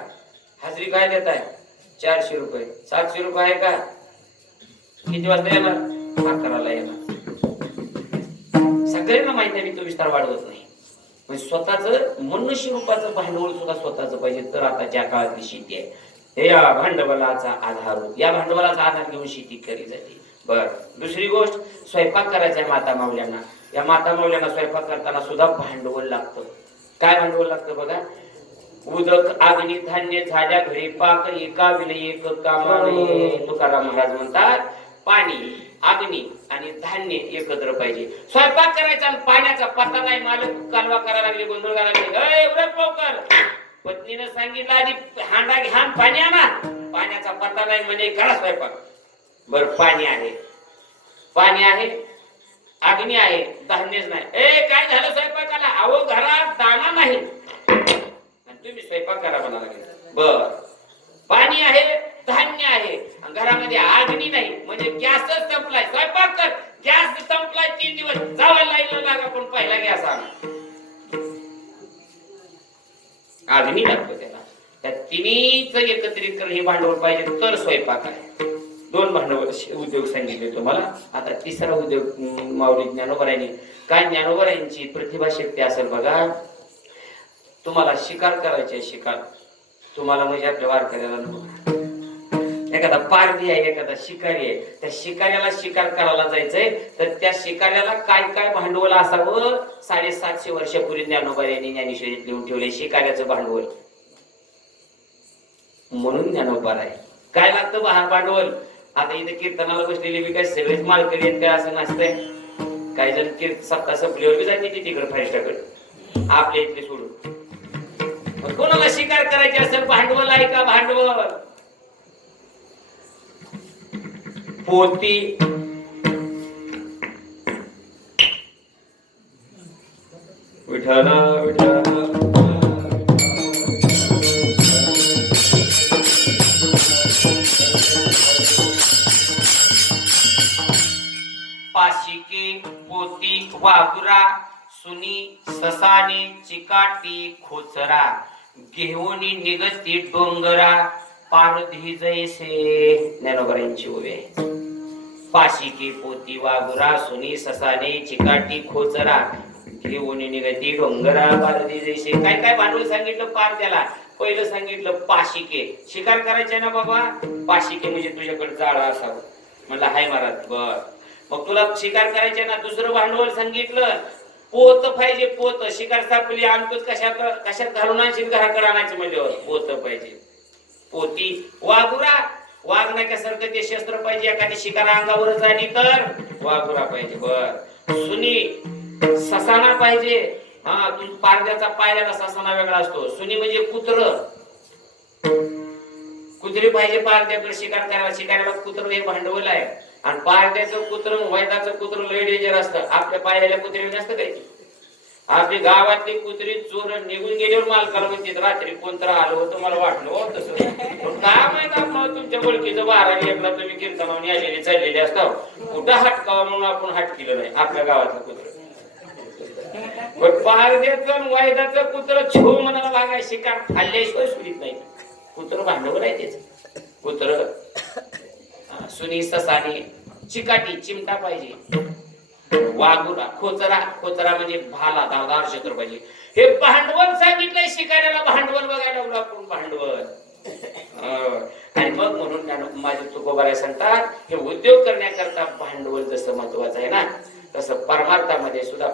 हजरी काय देत आहे? 400 रुपये. 700 रुपये आहे का? किती वाजता येणार? 11ला येणार. सगळ्यांना माहिती आहे मी तो विस्तार वाढवत नाही. म्हणजे स्वतःच मनुष्य रूपाचं भांडवल सुद्धा स्वतःच पाहिजे तर आताच्या काळातली शेती आहे. हे या भांडवलाचा आधार, या भांडवलाचा आधार घेऊन शेती केली जाते. बर, दुसरी गोष्ट स्वयंपाक करायचा आहे माता माऊल्यांना. या माता माऊल्यांना स्वयंपाक करताना सुद्धा भांडवल लागतं. काय भांडवल लागतं बघा? उदक अग्नी धान्य झाल्या घरी पाक, एका विले एक कामाने. तुकाराम महाराज म्हणतात पाणी, अग्नी आणि धान्य एकत्र पाहिजे. स्वयंपाक करायचा आणि पाण्याचा पत्ता नाही. मालक कालवा करायला लागले, गोंधळ करायला लागले, एवढं लवकर. पत्नीने सांगितलं आधी हांडा घ्या पाणी आणा. पाण्याचा पत्ता नाही म्हणजे करा स्वयंपाक. बर, पाणी आहे, अग्नी आहे, धान्यच नाही. काय झालं स्वयंपाकाला? अहो घरात दाणा नाही, तुम्ही स्वयंपाक करा म्हणाला लागले. बर, पाणी आहे, धान्य आहे, घरामध्ये अग्नी नाही म्हणजे गॅसच संपलाय. स्वयंपाक कर, गॅस संपलाय 3 दिवस जावा लाईन लागा, पण पहिला गॅस आणा. अग्नी लागतो त्याला. त्या तिन्हीच एकत्रित हे भांडवल पाहिजे तर स्वयंपाक आहे. 2 भांडवल उद्योग सांगितले तुम्हाला. आता तिसरा उद्योग माऊली ज्ञानोबरायांनी. काय ज्ञानोबरायांची प्रतिभा शक्ती असेल बघा. तुम्हाला शिकार करायची आहे, शिकार. तुम्हाला म्हणजे आपल्या वारकऱ्याला नको. एखादा पारधी आहे, एखादा शिकारी आहे, त्या शिकाऱ्याला शिकार करायला जायचंय, तर त्या शिकाऱ्याला काय काय भांडवल असावं 750 वर्षापूर्वी ज्ञानोबा यांनी ज्ञानेश्वरीत लिहून ठेवले शिकाऱ्याचं भांडवल. म्हणून ज्ञानोबा आहे. काय लागतं भांडवल? आता इथे कीर्तनाला बसलेली बी काय सगळेच मालकरी आहेत काय असं नसतंय. काही जण सत्ता संपल्यावर बी जाते तिकडे फारिस्टाकडे आपल्या इथले सोडून. कोणाला शिकार करायची असेल भांडवल आहे का? भांडवल पोती, विठ्ठल विठ्ठल पाशिके, पोती, वाघुरा, सुनी, ससाने, चिकाटी, खोचरा घेऊन निगती डोंगरा पारधी जैसे. ज्ञानोबरांची उभे पाशिके, पोती, वाघुरा, सुनी, ससाने, चिकाटी, खोचरा घेऊन निगती डोंगरा पारधी जैसे. काय काय भांडवल सांगितलं पार त्याला. पहिलं सांगितलं पाशिके, शिकार करायचे ना बाबा. पाशिके म्हणजे तुझ्याकडे जाळं असावं. म्हणलं हाय महाराज. बर, मग तुला शिकार करायचे ना. दुसरं भांडवल सांगितलं पोत पाहिजे. पोत, शिकार सापली आणतोच कशात घालून आणशील घराकडे आणायचं म्हणल्यावर पोत पाहिजे. पोती, वाघुरा, वाघनाक्यासारखं ते शस्त्र पाहिजे. एखादी शिकार अंगावरच आली तर वाघुरा पाहिजे. बर, सुनी, ससाना पाहिजे. हा, तू पारद्याचा पायऱ्याला ससाना वेगळा असतो. सुनी म्हणजे कुत्र, कुत्री पाहिजे पारद्याकडे शिकार करायला. शिकाऱ्याला कुत्र हे भांडवल आहे. आणि पारद्याचं कुत्र, वैदाचं कुत्र लय डेंजर असतं. आपल्या पायाला कुत्री नसतं काही. आपली गावातली कुत्री चोर निघून गेल्यावर मालकाला म्हणते रात्री कोणतं आलं होतं मला वाटलं हो तसं. काय माहित आपण तुमच्या ओळखीचं बारा एकला तुम्ही कीर्तनावून आलेले चाललेले असतात. कुठं हटकावा म्हणून आपण हट केलं नाही आपल्या गावातलं कुत्र. पण पारद्याचं वैदाचं कुत्र छो म्हणाला लागाय. शिकार खाल्ल्याशिवाय सुरीत नाही. कुत्र भांडवल आहे त्याच. कुत्र, सुनी, ससाने, चिकाटी, चिमटा पाहिजे. वाघुरा, खोचरा, खोचरा म्हणजे भाला, धारदार शस्त्र पाहिजे. हे भांडवल सांगितलंय शिकाऱ्याला. भांडवल बघायला लागलो आपण भांडवल. आणि मग म्हणून माझे तुकोबाला सांगतात हे उद्योग करण्याकरता भांडवल जसं महत्वाचं आहे ना, तसं परमार्थामध्ये सुद्धा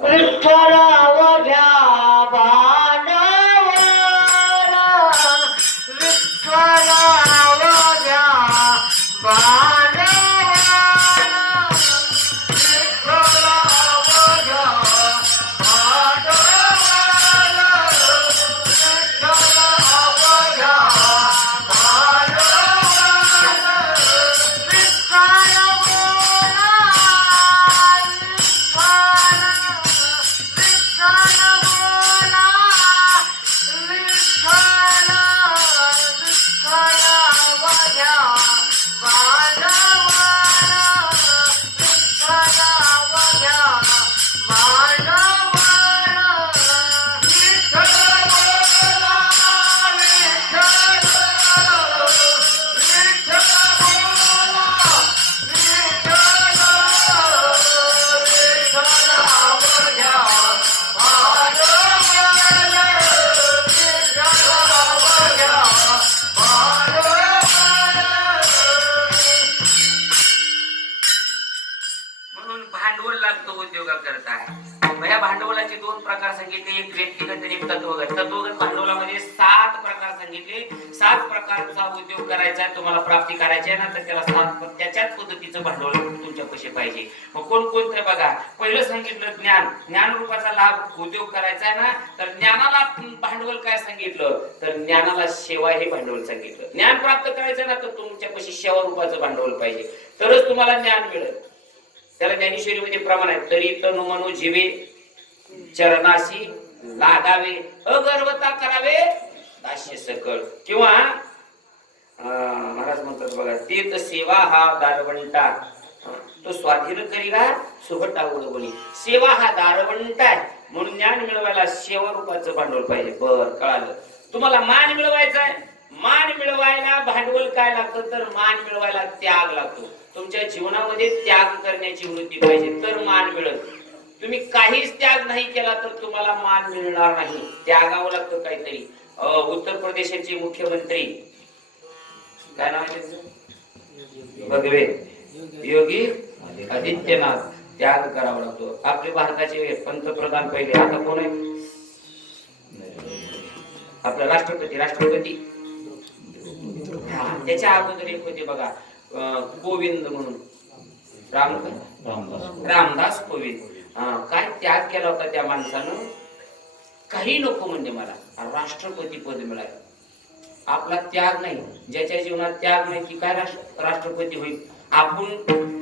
भांडवलाचे दोन प्रकार सांगितले. एक व्यक्तिगत आणि एक तत्वगत. तत्वगत भांडवलामध्ये 7 प्रकार सांगितले. 7 प्रकारचा उद्योग करायचा तुम्हाला, प्राप्ती करायची आहे ना, तर त्याला 7 त्याच्याच पद्धतीचं भांडवल तुमच्यापाशी पाहिजे. मग कोणकोणतं बघा. पहिलं सांगितलं ज्ञान. ज्ञान रूपाचा लाभ उद्योग करायचा आहे ना, तर ज्ञानाला भांडवल काय सांगितलं, तर ज्ञानाला सेवा हे भांडवल सांगितलं. ज्ञान प्राप्त करायचं ना, तर तुमच्यापाशी सेवा रूपाचं भांडवल पाहिजे, तरच तुम्हाला ज्ञान मिळेल. त्याला ज्ञानेश्वरीमध्ये प्रमाण आहे. तरी तनु मनु जीवे चरणाशी लागावे, अगर्वता करावे दास्य सकळ. किंवा महाराज म्हणतात बघा, तीर्थ सेवा हा दारवंटा तो स्वाधीन करीला सुभटा उडवणी. सेवा हा दारवंटा आहे म्हणून ज्ञान मिळवायला सेवा रूपाचं भांडवल पाहिजे. बर, कळालं. तुम्हाला मान मिळवायचा आहे. मान मिळवायला भांडवल काय लागतं, तर मान मिळवायला त्याग लागतो. तुमच्या जीवनामध्ये त्याग करण्याची वृत्ती पाहिजे तर मान मिळेल. तुम्ही काहीच त्याग नाही केला तर तुम्हाला मान मिळणार नाही. त्यागावं लागतं काहीतरी. उत्तर प्रदेशाचे मुख्यमंत्री काय नाव आहे त्यांचं, भगवे योगी आदित्यनाथ त्याग करावा लागतो. आपले भारताचे पंतप्रधान पहिले आता कोण आहे? आपला राष्ट्रपती त्याच्या अगोदर एक होते बघा कोविंद म्हणून रामदास कोविंद. काय त्याग केला होता त्या माणसानं. काही नको म्हणजे मला राष्ट्रपती पद मिळालं. आपला त्याग नाही, ज्याच्या जीवनात त्याग नाही की काय राष्ट्रपती होईल. आपण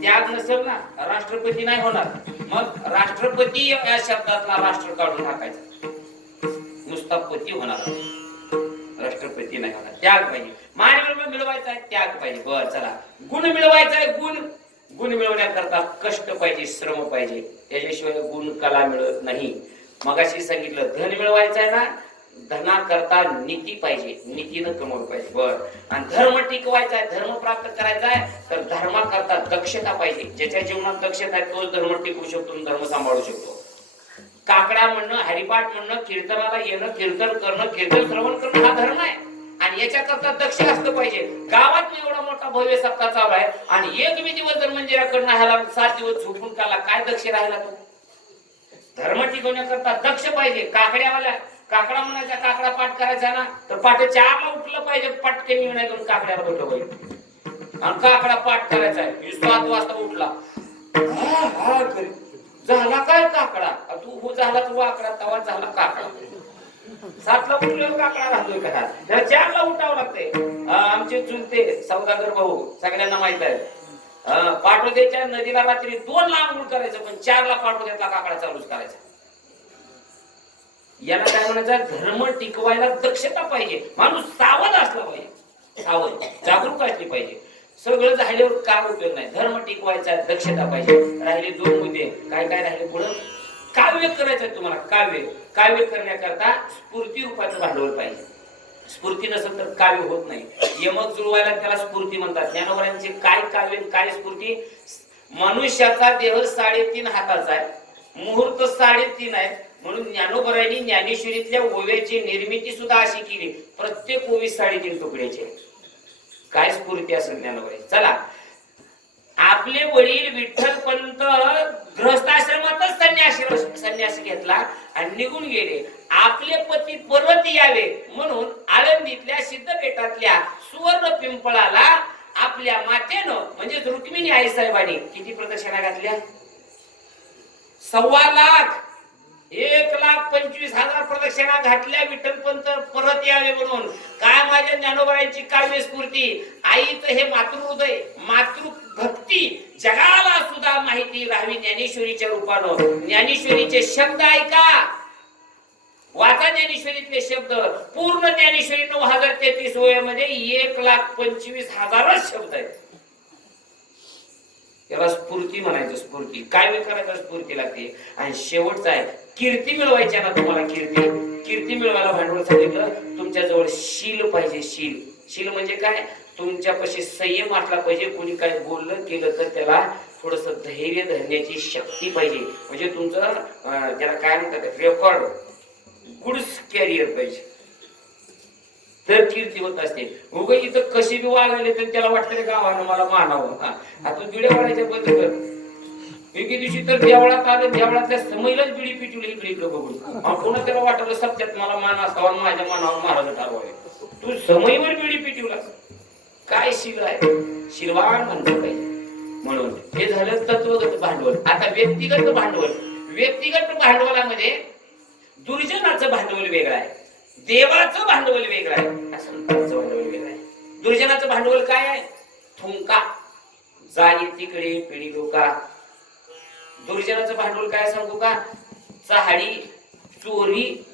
त्याग नसेल ना राष्ट्रपती नाही होणार. मग राष्ट्रपती या शब्दातला राष्ट्र काढून टाकायचा, नुसता पती होणार, राष्ट्रपती नाही होणार. त्याग पाहिजे. मान मिळवायचा आहे, त्याग पाहिजे. बर चला, गुण मिळवायचा आहे. गुण मिळवण्याकरता कष्ट पाहिजे, श्रम पाहिजे. त्याच्याशिवाय गुण कला मिळत नाही. मगाशी सांगितलं धन मिळवायचं आहे ना, धनाकरता नीती पाहिजे, नीतीनं कमवलं पाहिजे. बर, आणि धर्म टिकवायचा आहे, धर्म प्राप्त करायचा आहे तर धर्माकरता दक्षता पाहिजे. ज्याच्या जीवनात दक्षता आहे तोच धर्म टिकवू शकतो, धर्म सांभाळू शकतो. काकडा म्हणणं, हरिपाठ म्हणणं, कीर्तनाला येणं, कीर्तन करणं, कीर्तन श्रवण करणं हा धर्म आहे. आणि याच्याकरता दक्ष असलं पाहिजे. गावात एवढा मोठा भव्य सप्ताह चालू आहे आणि एक बी दिवस जर मंदिराकडनं ह्याला 7 दिवस झोपून काढला, काय दक्ष राहिला तो? धर्म टिकवण्याकरता दक्ष पाहिजे. काकडा म्हणायचा, काकडा पाठ करायचा ना तर पाठ 4ला उठलं पाहिजे. पटकन निर्णय करून काकड्याला बसलं पाहिजे आणि काकडा पाठ करायचा आहे. 7 वाजता उठला, झाला काय काकडा, तू झाला तू आकडा, तवा झाला काकडा. 7ला उठल्यावर काकडा राहतोय का? 4ला उठावं लागतंय. आमचे चुलते सौदागर भाऊ सगळ्यांना माहित आहे, पाटोद्याच्या नदीला रात्री 2ला आंघोळ करायचं, पण 4ला पाटोद्यातला काकडा चालूच करायचा. याला काय म्हणायचं? धर्म टिकवायला दक्षता पाहिजे. माणूस सावध असला पाहिजे, सावध जागरूक असली पाहिजे. सगळं झाल्यावर काय उपयोग नाही. धर्म टिकवायचा, दक्षता पाहिजे. राहिले 2 मुद्दे. काय काय राहिले पुढं? काव्य करायचं तुम्हाला. काव्य करण्याकरता स्फूर्ती रूपाचं भांडवल पाहिजे. स्फूर्ती नसेल तर काव्य होत नाही. यमक जुळवायला त्याला स्फूर्ती म्हणतात. ज्ञानोबांचे काय काव्य, काय स्फूर्ती? मनुष्याचा देह 3.5 हाताचा आहे, मुहूर्त 3.5 आहे. म्हणून ज्ञानोबरांनी ज्ञानेश्वरीतल्या ओव्याची निर्मिती सुद्धा अशी केली, प्रत्येक ओवी 3.5 तुकड्याची. काय स्फूर्ती असेल ज्ञानोबरांची. चला, आपले वडील विठ्ठलपंत गृहस्थाश्रमातच संन्यास घेतला आणि निघून गेले. आपले पती परत यावे म्हणून आळंदीतल्या सिद्धपेठातल्या सुवर्ण पिंपळाला आपल्या मातेनं म्हणजे रुक्मिणी आई साहेबांनी किती प्रदक्षिणा घातल्या? 1.25 लाख 1,25,000 प्रदक्षिणा घातल्या विठ्ठलपंत परत यावे म्हणून. काय माझ्या ज्ञानोबाईंची काव्य स्फूर्ती. आईचं हे मातृहृदय, मातृभक्ती जगाला सुद्धा माहिती राहावी ज्ञानेश्वरीच्या रूपानं. ज्ञानेश्वरीचे शब्द ऐका, वाचा ज्ञानेश्वरीतले शब्द. पूर्ण ज्ञानेश्वरी 9,033 ओव्यामध्ये 1,25,000 शब्द आहेत. त्याला स्फूर्ती म्हणायचं. स्फूर्ती काव्य करायचं, स्फूर्ती लागते. आणि शेवटचा आहे कीर्ती मिळवायची ना तुम्हाला. कीर्ती मिळवायला भांडवल सांगितलं. तुमच्या जवळ शील पाहिजे. शील म्हणजे काय? तुमच्यापाशी संयम असला पाहिजे. कोणी काय बोललं केलं तर त्याला थोडस धैर्य धरण्याची शक्ती पाहिजे. म्हणजे तुमचं त्याला काय म्हणतात, रेकॉर्ड गुड्स कॅरियर पाहिजे, तर कीर्ती होत असते. उगा इथं कशी बी वागले तर त्याला वाटतं गावानं मला मानावं. आता बिड्या वाढायच्या बंद कर. एके दिवशी तर देवळात आलं, देवळातल्या समयलाच बिडी पिटवली इकडे बघून. पुन्हा त्याला वाटलं सत्यात मला मान असावा, माझ्या मानावर महाराज ठरवावे. तू समयवर बिडी पिटवला. काय शील आहे? शीलवान माणसं पाहिजे. म्हणून हे झालं तत्वगत भांडवल. आता व्यक्तिगत भांडवल. व्यक्तिगत भांडवलामध्ये दुर्जनाचं भांडवल वेगळं आहे, देवाचं भांडवल वेगळं आहे, संतांचं भांडवल वेगळं आहे. दुर्जनाचं भांडवल काय आहे? थुंका, जाई तिकडे पिढी लोका. दुर्जनाचं भांडवल काय सांगू का? चहाडी, चोरी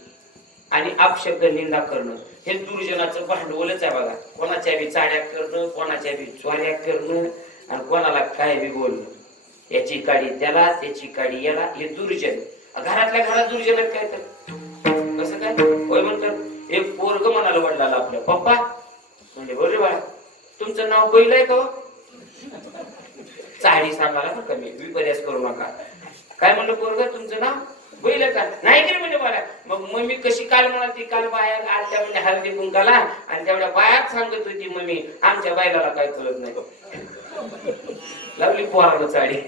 आणि अपशब्द निंदा करणं. हे दुर्जनाचं भांडवलच आहे बघा. कोणाच्या बी चाड्या करणं, कोणाच्या बी चोऱ्या करणं आणि कोणाला काय बी बोलणं. याची काडी त्याला, त्याची काडी याला. हे दुर्जन. घरातल्या घरात दुर्जन काय तर कसं काय होय म्हणतात. एक पोरग म्हणाला वडिलाला आपल्या, पप्पा म्हणजे बोल रे बाळा तुमचं नाव बैल आहे का? चाडी सांगायला का कमी विपर्यास करू नका. काय म्हणलं पोरग तुमचं नाव बैल आहे का? नाही की म्हणजे मला. मग मम्मी कशी काल म्हणाली, काल बाया आलत्या म्हणजे हळदी कुंकाला आणि तेवढ्या बायात सांगत होती मम्मी आमच्या बैलाला काय कळत नाही. लावली पोरानं चाडी.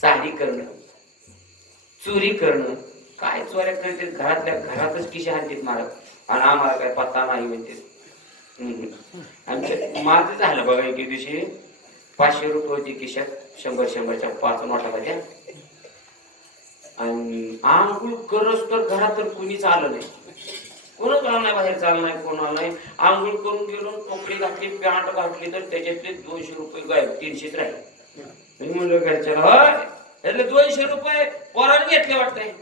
चाडी करणं, चोरी करणं, काय चोऱ्या करते घरातल्या घरातच खिशा हाणतात मारत आणि आम्हाला काय पत्ता नाही म्हणते. आणि माझं झालं बघा एके दिवशी 500 रुपये होती खिशात, 100-100च्या 5 नोटा होत्या. आणि आंघोळ करस तर घरात तर कुणीच आलं नाही, कोणच आलं नाही, बाहेर चाललं नाही, कोण आलं नाही. आंघोळ करून गेलो, टोपडी घातली, पॅन्ट घातली, तर त्याच्यातले 200 रुपये गायब, 300च राहिले. मी म्हणलं घरच्याला, होय त्यातले 200 रुपये पोरानं घेतले वाटतंय.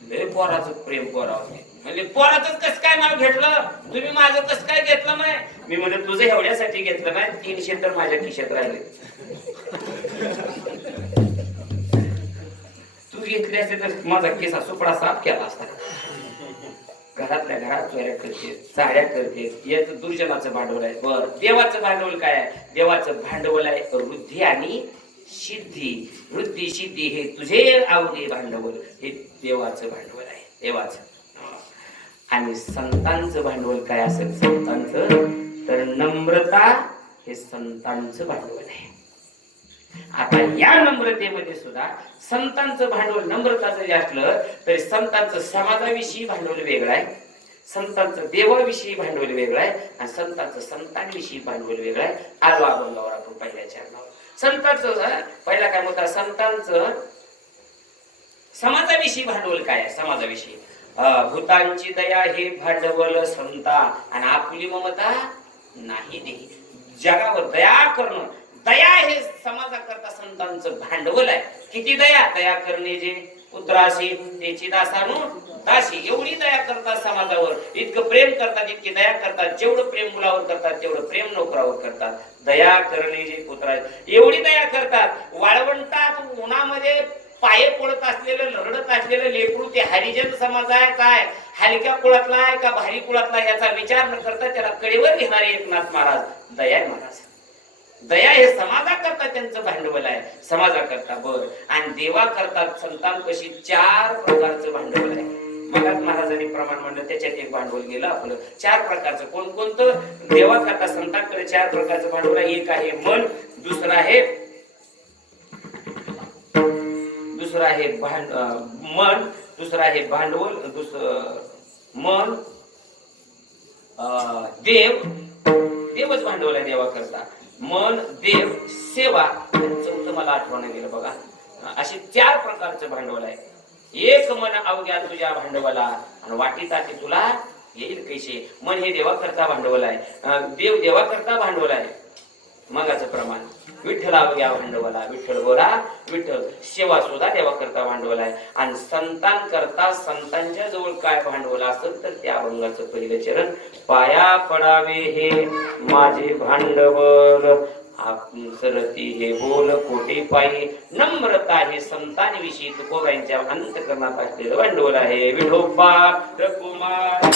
लय पोराचं प्रेम पोरावर. म्हणजे पोराचं कसं काय नाव घेतलं तुम्ही, माझं कसं काय घेतलं नाही. मी म्हणलं तुझं एवढ्यासाठी घेतलं नाही, 300 तर माझ्या खिशात राहिले. तू घेतली असते तर माझा केसा सुपडा साफ केला असता. घरातल्या घरात चोऱ्या करते, चाड्या करते, याच दुर्जनाचं भांडवल आहे. बर, देवाचं भांडवल काय आहे? देवाचं भांडवल आहे वृद्धी आणि सिद्धी. वृद्धी सिद्धी हे तुझे अवघे भांडवल, हे देवाचं भांडवल आहे, देवाचं. आणि संतांचं भांडवल काय असेल संतांचं, तर नम्रता हे संतांचं भांडवल आहे. आता या नम्रतेमध्ये सुद्धा संतांचं भांडवल नम्रता जरी असलं तरी संतांचं समाजाविषयी भांडवल वेगळं आहे, संतांचं देवाविषयी भांडवल वेगळं आहे, आणि संतांचं संतांविषयी भांडवल वेगळं आहे. आलो अभंगावर आपण पहिल्या चरणावर. संतांचं पहिला काय म्हणतात, संतांचं समाजाविषयी भांडवल काय आहे? समाजाविषयी भूतांची दया हे भांडवल संता, आणि आपली ममता नाही देही. जगावर दया करणं, दया हे समाजाकरता संतांचं भांडवल आहे. किती दया? दया करणे जे पुत्राशी त्याची दासानु दासी, एवढी दया करतात समाजावर, इतकं प्रेम करतात, इतकी दया करतात. जेवढं प्रेम मुलावर करतात तेवढं प्रेम नोकरावर करतात. दया करणे जे पुत्रा, एवढी दया करतात. वाळवंटात उन्हामध्ये पाये पडत असलेलं, लढत असलेलं लेकरू ते हरिजन समाज आहे काय, हलक्या कुळातला आहे का भारी कुळातला, याचा विचार न करता त्याला कडेवर घेणारे एकनाथ महाराज दया महाराज. दया हे समाजाकरता त्यांचं भांडवल आहे, समाजाकरता. बर, आणि देवा करतात संतांपाशी 4 प्रकारचं भांडवल आहे. मगाच महाराजांनी प्रमाण म्हणलं, त्याच्यात एक भांडवल गेलं आपलं. 4 प्रकारचं कोणकोणतं? देवा करता संतांकडे 4 प्रकारचं भांडवल आहे. एक आहे मन, दुसरं आहे मन, दुसरं आहे भांडवल, दुसरं मन, देवच भांडवल आहे देवा करता. मन, देव, सेवा, चौथं मला आठवण गेलं बघा. असे 4 प्रकारचं भांडवल आहे. एक मन अवघ्या तुझ्या भांडवला, आणि वाटीता ते तुला येईल कैसे. मन हे देवा करता भांडवल आहे, देव देवा करता भांडवल आहे. मगाचं प्रमाण विठ्ठल अवघ्या भांडवला, विठ्ठल बोला विठ्ठल. सेवा सुद्धा देवा करता भांडवल आहे. आणि संतांकरता संतांच्या जवळ काय भांडवल असेल तर त्या अभंगाचं पहिलं चरण, पाया पडावे हे माझे भांडवल, सरती हे बोल कोटी पायी, नम्रता हे संतांविषयी तुकोबाईंच्या अंतकरणात असलेलं भांडवल आहे. विठोबा कुमार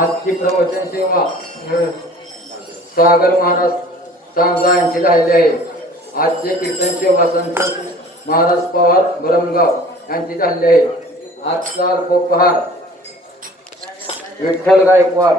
आजची प्रवचन सेवा सागर महाराज चांगला यांची झालेली आहे. आजचे कीर्तन सेवा संत महाराज पवार ब्रह्मगाव यांची झालेली आहे. आजचा उपहार विठ्ठल गायकवाड